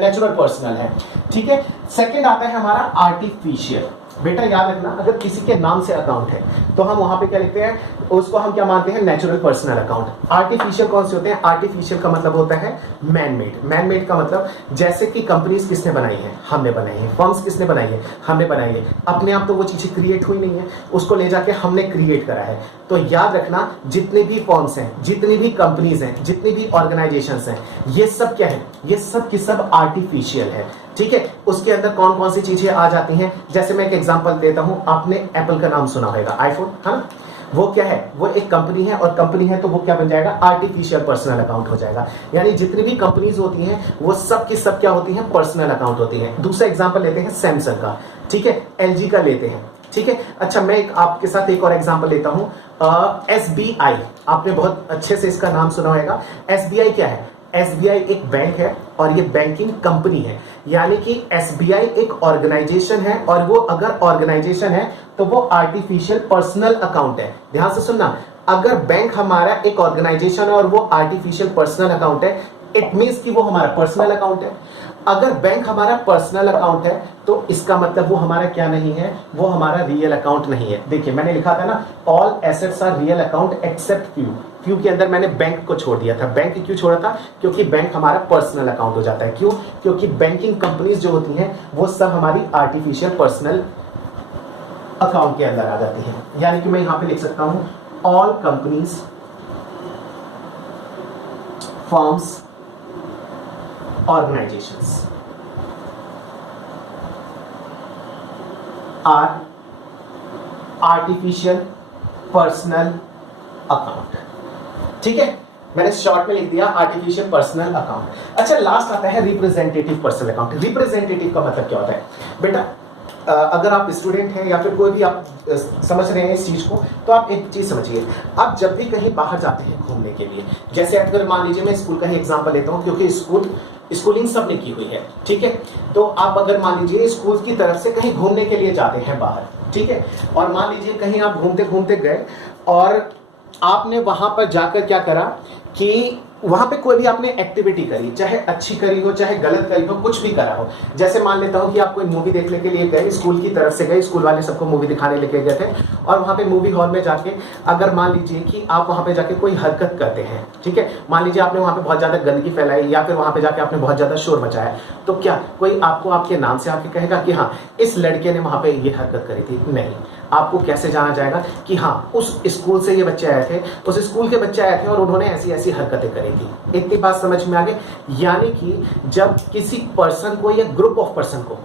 नेचुरल पर्सनल है, ठीक है। सेकंड आता है हमारा आर्टिफिशियल। बेटा याद रखना, अगर किसी के नाम से अकाउंट है तो हम वहां पे क्या लिखते हैं? उसको हम क्या मानते हैं? Natural personal account. आर्टिफिशियल कौन से होते हैं? आर्टिफिशियल का मतलब होता है मैन मेड। मैन मेड का मतलब जैसे कि कंपनीज किसने बनाई है? हमने बनाई है। फर्म्स किसने बनाई है? हमने बनाई है। अपने आप तो वो चीजें क्रिएट हुई नहीं है, उसको ले जाके हमने क्रिएट करा है। तो याद रखना, जितने भी फर्म्स हैं, जितनी भी कंपनीज हैं, जितनी भी ऑर्गेनाइजेशंस हैं, ये सब क्या है? ये सब की सब आर्टिफिशियल है, ठीक है। उसके अंदर कौन कौन सी चीजें आ जाती हैं? जैसे मैं एक एग्जांपल देता हूं, आपने एप्पल का नाम सुना होगा, आईफोन, है ना। वो क्या है? वो एक कंपनी है, और कंपनी है तो वो क्या बन जाएगा? आर्टिफिशियल पर्सनल अकाउंट हो जाएगा। यानी जितनी भी कंपनीज होती हैं वो सब की सब क्या होती हैं? पर्सनल अकाउंट होती हैं। दूसरा एग्जांपल लेते हैं सैमसंग का, ठीक है, एलजी का लेते हैं, ठीक है। अच्छा, मैं आपके साथ एक और एग्जांपल लेता हूं, एसबीआई। आपने बहुत अच्छे से इसका नाम सुना होगा। एसबीआई क्या है? एसबीआई एक बैंक है और ये बैंकिंग कंपनी है, यानी कि एसबीआई एक ऑर्गेनाइजेशन है, और वो अगर ऑर्गेनाइजेशन है तो वो आर्टिफिशियल पर्सनल अकाउंट है। ध्यान से सुनना, अगर बैंक हमारा एक ऑर्गेनाइजेशन है और वो आर्टिफिशियल पर्सनल अकाउंट है, इट मींस कि वो हमारा पर्सनल अकाउंट है। अगर बैंक हमारा पर्सनल अकाउंट है तो इसका मतलब वो हमारा क्या नहीं है? वो हमारा रियल अकाउंट नहीं है। देखिए मैंने लिखा था ना, all assets are real account except few. Few के अंदर मैंने बैंक को छोड़ दिया था। बैंक क्यों छोड़ा था? क्योंकि बैंक हमारा पर्सनल अकाउंट हो जाता है। क्यों? क्योंकि बैंकिंग कंपनीज जो होती हैं वो सब हमारी आर्टिफिशियल पर्सनल अकाउंट के अंदर आ जाती है। यानी कि मैं यहां पे लिख सकता हूं, all companies, firms, organizations are artificial personal account, ठीक है। मैंने शॉर्ट में लिख दिया आर्टिफिशियल पर्सनल अकाउंट। अच्छा, लास्ट आता है रिप्रेजेंटेटिव पर्सनल अकाउंट। रिप्रेजेंटेटिव का मतलब क्या होता है? बेटा अगर आप स्टूडेंट हैं या फिर कोई भी आप समझ रहे हैं इस चीज को, तो आप एक चीज समझिए, आप जब भी कहीं बाहर जाते हैं घूमने के लिए, जैसे अगर मान लीजिए मैं स्कूल का ही एग्जांपल लेता हूं, क्योंकि स्कूलिंग सबने की हुई है, ठीक है। तो आप अगर मान लीजिए स्कूल की तरफ से कहीं घूमने के लिए जाते हैं बाहर, ठीक है, और मान लीजिए कहीं आप घूमते घूमते गए और आपने वहां पर जाकर क्या करा कि वहां पे कोई भी आपने एक्टिविटी करी, चाहे अच्छी करी हो चाहे गलत करी हो, कुछ भी करा हो। जैसे मान लेता हूं कि आप कोई मूवी देखने के लिए गए, स्कूल की तरफ से गए, स्कूल वाले सबको मूवी दिखाने लेके गए थे, और वहां पे मूवी हॉल में जाके अगर मान लीजिए कि आप वहां पे जाके कोई हरकत करते हैं, ठीक है, मान लीजिए आपने वहां पे बहुत ज्यादा गंदगी फैलाई या फिर वहां पे जाके आपने बहुत ज्यादा शोर मचाया, तो क्या कोई आपको आपके नाम से आके कहेगा कि हाँ इस लड़के ने वहां पे ये हरकत करी थी? नहीं। आपको कैसे जाना जाएगा कि हाँ उस स्कूल से ये बच्चे आए थे, उस स्कूल के बच्चे आए थे और उन्होंने ऐसी ऐसी हरकतें करी थी। इतनी बात समझ में आ गई? यानी कि जब किसी पर्सन को या ग्रुप ऑफ पर्सन को,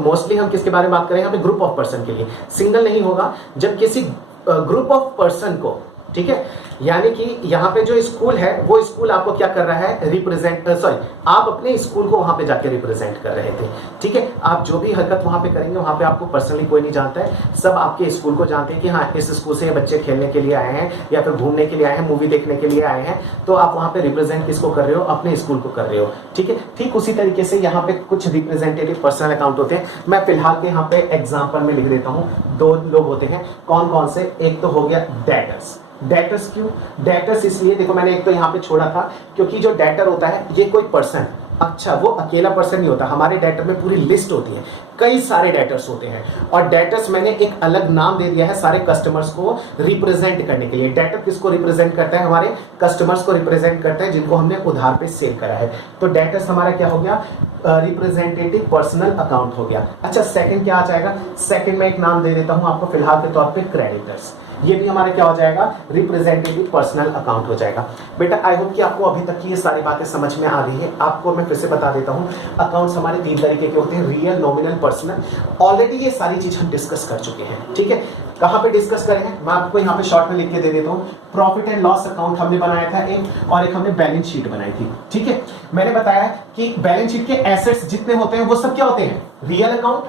मोस्टली हम किसके बारे में बात करें यहाँ पे? ग्रुप ऑफ पर्सन के लिए, सिंगल नहीं होगा। जब किसी ग्रुप ऑफ पर्सन को, ठीक है, यानी कि यहाँ पे जो स्कूल है वो स्कूल आपको क्या कर रहा है? रिप्रेजेंट, सॉरी, आप अपने स्कूल को वहां पे जाके रिप्रेजेंट कर रहे थे, ठीक है। आप जो भी हरकत वहां पे करेंगे वहां पे आपको पर्सनली कोई नहीं जानता है, सब आपके स्कूल को जानते हैं कि हाँ इस स्कूल से ये बच्चे खेलने के लिए आए हैं या फिर घूमने के लिए आए हैं, मूवी देखने के लिए आए हैं, तो आप वहां पे रिप्रेजेंट किसको कर रहे हो? अपने स्कूल को कर रहे हो, ठीक है। ठीक उसी तरीके से यहाँ पे कुछ रिप्रेजेंटेटिव पर्सनल अकाउंट होते हैं। मैं फिलहाल के यहाँ पे एग्जाम्पल में लिख देता हूँ, 2 लोग होते हैं। कौन कौन से? एक तो हो गया डेटर्स, डेटर्स क्यों? डेटर्स इसलिए, देखो मैंने एक तो यहाँ पे छोड़ा था क्योंकि जो डेटर होता है ये कोई पर्सन, अच्छा वो अकेला पर्सन नहीं होता, हमारे डेटर में पूरी लिस्ट होती है, कई सारे डेटर्स होते हैं और डेटर्स मैंने एक अलग नाम दे दिया है सारे कस्टमर्स को रिप्रेजेंट करने के लिए। डेटर किसको रिप्रेजेंट करता है? हमारे कस्टमर्स को रिप्रेजेंट करता है जिनको हमने उधार पे सेल करा है। तो डेटर्स हमारा क्या हो गया? रिप्रेजेंटेटिव पर्सनल अकाउंट हो गया। अच्छा सेकंड क्या आ जाएगा? सेकंड में एक नाम दे देता हूं आपको फिलहाल के तौर पे क्रेडिटर्स, ये भी हमारा क्या हो जाएगा? रिप्रेजेंटेटिव पर्सनल अकाउंट हो जाएगा। बेटा आई होप कि आपको अभी तक की ये सारी बातें समझ में आ गई है। आपको मैं फिर से बता देता हूं, अकाउंट्स हमारे 3 तरीके के होते हैं, रियल, नॉमिनल, पर्सनल। ऑलरेडी ये सारी चीज हम डिस्कस कर चुके हैं, ठीक है। कहां पे डिस्कस करें हैं? मैं आपको यहाँ पे शॉर्ट में लिख के दे देता हूँ। प्रॉफिट एंड लॉस अकाउंट हमने बनाया था एक, और एक हमने बैलेंस शीट बनाई थी, ठीक है। मैंने बताया कि बैलेंस शीट के एसेट्स जितने होते हैं वो सब क्या होते हैं? रियल अकाउंट,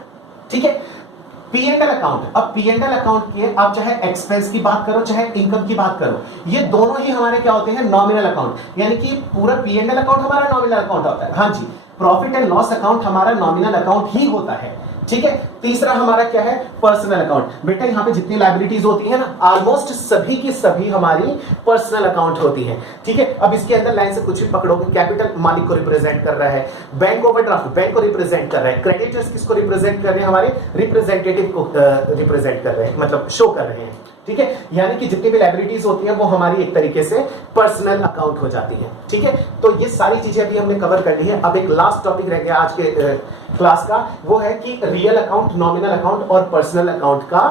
ठीक है। पी एंड एल अकाउंट, अब पी एंड एल अकाउंट की आप चाहे एक्सपेंस की बात करो चाहे इनकम की बात करो, ये दोनों ही हमारे क्या होते हैं? Nominal account. यानी कि पूरा पी एंड एल अकाउंट हमारा नॉमिनल अकाउंट होता है। हाँ जी, प्रॉफिट एंड लॉस अकाउंट हमारा नॉमिनल अकाउंट ही होता है, ठीक है। तीसरा हमारा क्या है? Personal account. बेटा यहाँ पे जितनी लायबिलिटीज होती है ना, ऑलमोस्ट सभी की सभी हमारी पर्सनल अकाउंट होती है, ठीक है। अब इसके अंदर लाइन से कुछ भी पकड़ोगे, कैपिटल मालिक को रिप्रेजेंट कर रहा है, बैंक ओवरड्राफ्ट बैंक को रिप्रेजेंट कर रहा है, क्रेडिटर्स किसको रिप्रेजेंट कर रहे हैं? हमारे रिप्रेजेंटेटिव को रिप्रेजेंट कर रहे हैं, मतलब शो कर रहे हैं, ठीक है। यानी कि जितनी भी लायबिलिटीज होती हैं वो हमारी एक तरीके से पर्सनल अकाउंट हो जाती है, ठीक है। तो ये सारी चीजें अभी हमने कवर कर ली है। अब एक लास्ट टॉपिक रह गया आज के क्लास का, वो है कि रियल अकाउंट, नॉमिनल अकाउंट और पर्सनल अकाउंट का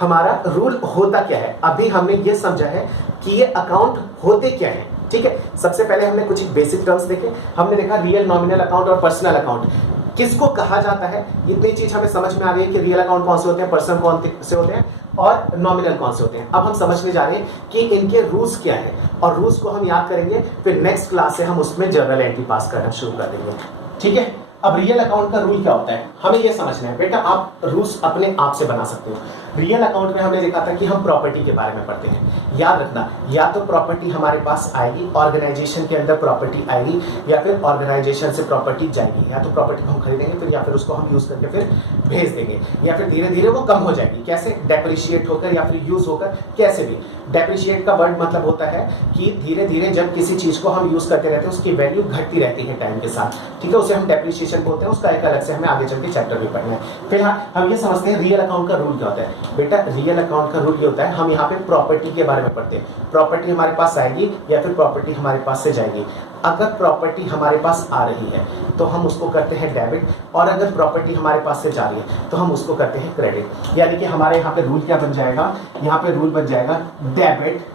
हमारा रूल होता क्या है। अभी हमने ये समझा है कि ये अकाउंट होते क्या है, ठीक है। सबसे पहले हमने कुछ बेसिक टर्म्स देखे, हमने देखा रियल, नॉमिनल अकाउंट और पर्सनल अकाउंट किसको कहा जाता है। इतनी चीज हमें समझ में आ रही है कि रियल अकाउंट कौन से होते हैं, पर्सनल कौन से होते हैं और नॉमिनल कौन से होते हैं। अब हम समझने जा रहे हैं कि इनके रूल्स क्या है, और रूल्स को हम याद करेंगे, फिर नेक्स्ट क्लास से हम उसमें जर्नल एंट्री पास करना शुरू कर देंगे, ठीक है। अब रियल अकाउंट का रूल क्या होता है हमें यह समझना है। बेटा आप रूल्स अपने आप से बना सकते हो। रियल अकाउंट में हमने देखा था कि हम प्रॉपर्टी के बारे में पढ़ते हैं। याद रखना, या तो प्रॉपर्टी हमारे पास आएगी, ऑर्गेनाइजेशन के अंदर प्रॉपर्टी आएगी, या फिर ऑर्गेनाइजेशन से प्रॉपर्टी जाएगी। या तो प्रॉपर्टी को हम खरीदेंगे फिर, या फिर उसको हम यूज करके फिर भेज देंगे, या फिर धीरे धीरे वो कम हो जाएगी। कैसे? डेप्रिशिएट होकर या फिर यूज होकर, कैसे भी। डेप्रिशिएट का वर्ड मतलब होता है कि धीरे धीरे जब किसी चीज को हम यूज करते रहते हैं उसकी वैल्यू घटती रहती है टाइम के साथ, ठीक है। उसे हम डेप्रिशिएशन बोलते हैं। उसका एक अलग से हमें आगे चल के चैप्टर भी पढ़ना है। फिलहाल हम ये समझते हैं रियल अकाउंट का रूल क्या होता है। बेटा रियल अकाउंट का रूल ये होता है, हम यहाँ पे प्रॉपर्टी के बारे में पढ़ते हैं। प्रॉपर्टी हमारे पास आएगी या फिर प्रॉपर्टी हमारे पास से जाएगी। अगर प्रॉपर्टी हमारे पास आ रही है तो हम उसको करते हैं डेबिट, और अगर प्रॉपर्टी हमारे पास से जा रही है तो हम उसको करते हैं क्रेडिट। यानी कि हमारे यहाँ पे रूल क्या बन जाएगा? यहाँ पे रूल बन जाएगा debit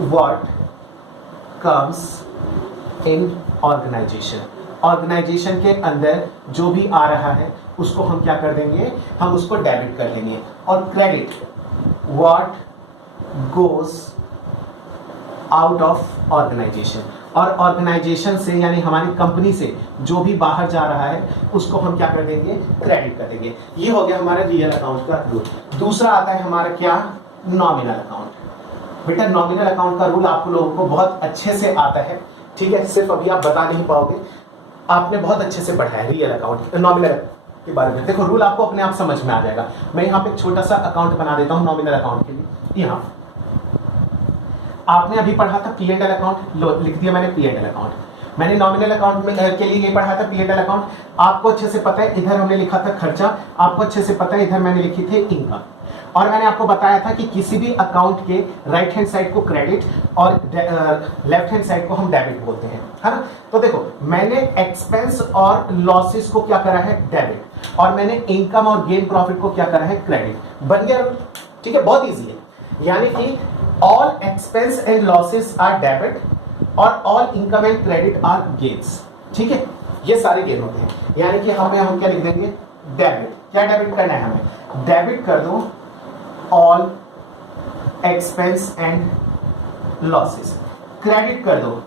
what comes in organisation. Organisation के अंदर जो भी आ रहा है उसको हम क्या कर देंगे? हम उसको डेबिट कर देंगे। और credit what goes out of organisation, और ऑर्गेनाइजेशन से यानी हमारी कंपनी से जो भी बाहर जा रहा है उसको हम क्या कर देंगे? क्रेडिट कर देंगे। ये हो गया हमारा रियल अकाउंट का रूल। दूसरा आता है हमारा क्या? Nominal account. बेटा नॉमिनल अकाउंट का रूल आप लोगों को बहुत अच्छे से आता है, ठीक है। सिर्फ अभी आप बता नहीं पाओगे, आपने बहुत अच्छे से पढ़ा है रियल अकाउंट, नॉमिनल के बारे में। देखो रूल आपको अपने आप समझ में आ जाएगा। मैं यहाँ पे एक छोटा सा अकाउंट बना देता हूँ नॉमिनल अकाउंट के लिए। यहाँ आपने अभी पढ़ा था पी एंड एल अकाउंट, लिख दिया मैंने पी एंड एल अकाउंट। मैंने नॉमिनल अकाउंट में के लिए ये पढ़ा था पी एंड एल अकाउंट। आपको अच्छे से पता है इधर हमने लिखा था खर्चा, आपको अच्छे से पता है इधर मैंने लिखी थी इनकम। और मैंने आपको बताया था कि किसी भी अकाउंट के राइट हैंड साइड को क्रेडिट और लेफ्ट हैंड साइड को हम डेबिट बोलते हैं, है ना। तो देखो मैंने एक्सपेंस और लॉसेस को क्या करा है? डेबिट, और मैंने इनकम और गेन प्रॉफिट को क्या करा है? क्रेडिट। बन गया, ठीक है। बहुत इजी है। यानी कि all expense and losses are debit और all income and credit are gains, ठीक है। ये सारे गेन होते हैं। यानी कि यहाँ पे हम क्या लिख देंगे? डेबिट। क्या डेबिट करना है हमें? डेबिट कर दो all expense and losses, credit कर दो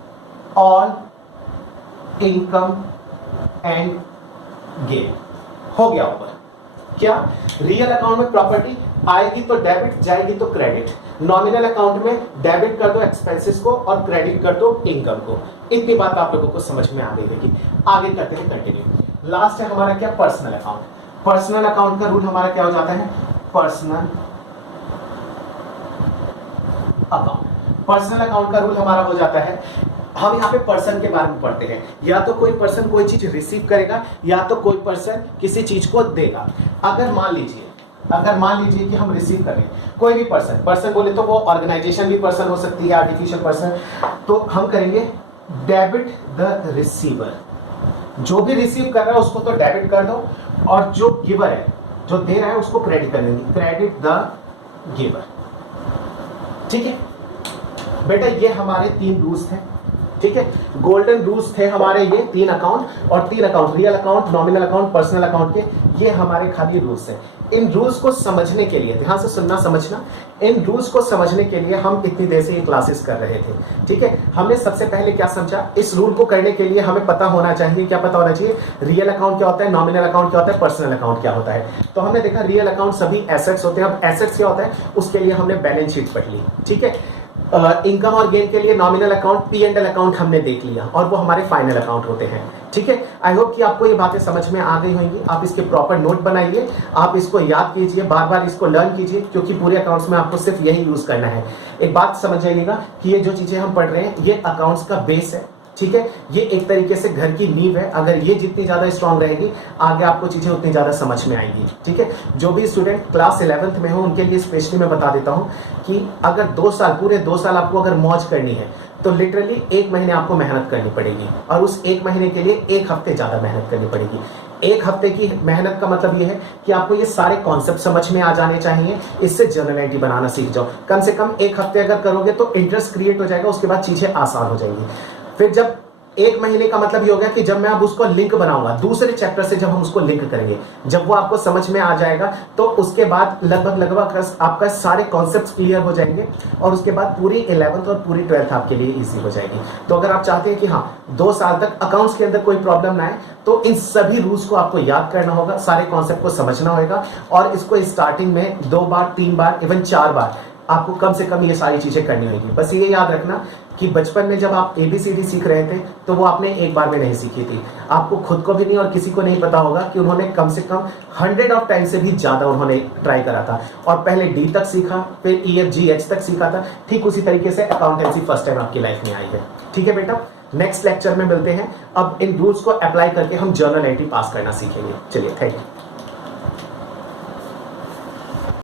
ऑल इनकम एंड गेन। हो गया ऊपर। क्या? रियल अकाउंट में प्रॉपर्टी आएगी तो डेबिट, जाएगी तो क्रेडिट। नॉमिनल अकाउंट में डेबिट कर दो एक्सपेंसेस को और क्रेडिट कर दो इनकम को। इतनी बात आप लोगों को समझ में आ गई होगी। आगे करते हैं कंटिन्यू। लास्ट है हमारा क्या? Personal account. पर्सनल अकाउंट का रूल हमारा क्या हो जाता है? Personal account. पर्सनल अकाउंट का रूल हमारा हो जाता है, हम यहाँ पे पर्सन के बारे में पढ़ते हैं, या तो कोई पर्सन कोई चीज रिसीव करेगा या तो कोई पर्सन किसी चीज को देगा। अगर मान लीजिए कि हम रिसीव करें कोई भी पर्सन बोले तो वो ऑर्गेनाइजेशन भी पर्सन हो सकती है, आर्टिफिशियल पर्सन, तो हम करेंगे डेबिट द रिसीवर। जो भी रिसीव कर रहा है उसको तो डेबिट कर दो, और जो गिवर है जो दे रहा है उसको क्रेडिट कर देंगे, क्रेडिट द गिवर। ठीक है बेटा, ये हमारे 3 रूल्स थे। ठीक है, गोल्डन रूल्स थे हमारे ये 3 अकाउंट, और 3 account real account, nominal account, personal account के, ये हमारे खाली रूल्स हैं। इन रूल्स को समझने के लिए ध्यान से सुनना समझना, इन रूल्स को समझने के लिए हम इतनी देर से ये क्लासेस कर रहे थे। ठीक है, हमने सबसे पहले क्या समझा, इस रूल को करने के लिए हमें पता होना चाहिए, क्या पता होना चाहिए, रियल अकाउंट क्या होता है, नॉमिनल अकाउंट क्या होता है, पर्सनल अकाउंट क्या होता है। तो हमने देखा रियल अकाउंट सभी एसेट्स होते हैं। अब एसेट्स क्या होता है उसके लिए हमने बैलेंस शीट पढ़ ली। ठीक है, इनकम और गेन के लिए नॉमिनल अकाउंट, P&L अकाउंट हमने देख लिया, और वो हमारे फाइनल अकाउंट होते हैं। ठीक है, आई होप कि आपको ये बातें समझ में आ गई होंगी। आप इसके प्रॉपर नोट बनाइए, आप इसको याद कीजिए, बार बार इसको लर्न कीजिए, क्योंकि पूरे अकाउंट्स में आपको सिर्फ यही यूज करना है। एक बात समझ जाइएगा कि ये जो चीजें हम पढ़ रहे हैं ये अकाउंट्स का बेस है। ठीक है, ये एक तरीके से घर की नींव है। अगर ये जितनी ज्यादा स्ट्रांग रहेगी आगे आपको चीजें उतनी ज्यादा समझ में आएंगी। ठीक है, जो भी स्टूडेंट क्लास 11th में हो उनके लिए स्पेशली मैं बता देता हूं कि अगर 2 साल, पूरे 2 साल आपको अगर मौज करनी है तो लिटरली 1 महीने आपको मेहनत करनी पड़ेगी, और उस 1 महीने के लिए 1 हफ्ते ज्यादा मेहनत करनी पड़ेगी। 1 हफ्ते की मेहनत का मतलब ये है कि आपको ये सारे कॉन्सेप्ट समझ में आ जाने चाहिए। इससे जर्नल एंट्री बनाना सीख जाओ। कम से कम 1 हफ्ते अगर करोगे तो इंटरेस्ट क्रिएट हो जाएगा, उसके बाद चीजें आसान हो जाएंगी। फिर जब 1 महीने का मतलब ये हो गया कि जब मैं अब उसको लिंक बनाऊंगा दूसरे चैप्टर से, जब हम उसको लिंक करेंगे, जब वो आपको समझ में आ जाएगा तो उसके बाद लगभग आपका सारे कॉन्सेप्ट्स क्लियर हो जाएंगे, और उसके बाद पूरी 11th और पूरी 12th आपके लिए इजी हो जाएगी। तो अगर आप चाहते हैं कि हाँ 2 साल तक अकाउंट्स के अंदर कोई प्रॉब्लम ना आए, तो इन सभी रूल्स को आपको याद करना होगा, सारे कॉन्सेप्ट को समझना होगा, और इसको स्टार्टिंग में 2 बार 3 बार इवन 4 बार आपको कम से कम ये सारी चीजें करनी होगी। बस ये याद रखना कि बचपन में जब आप ABCD सीख रहे थे तो वो आपने एक बार में नहीं सीखी थी। आपको खुद को भी नहीं और किसी को नहीं पता होगा कि उन्होंने कम से कम 100 ऑफ टाइम से भी ज्यादा उन्होंने ट्राई करा था, और पहले D तक सीखा, फिर EFGH तक सीखा था। ठीक उसी तरीके से अकाउंटेंसी फर्स्ट टाइम आपकी लाइफ में आई है। ठीक है बेटा, नेक्स्ट लेक्चर में मिलते हैं। अब इन रूल्स को अप्लाई करके हम जर्नल एंट्री पास करना सीखेंगे। चलिए, थैंक यू।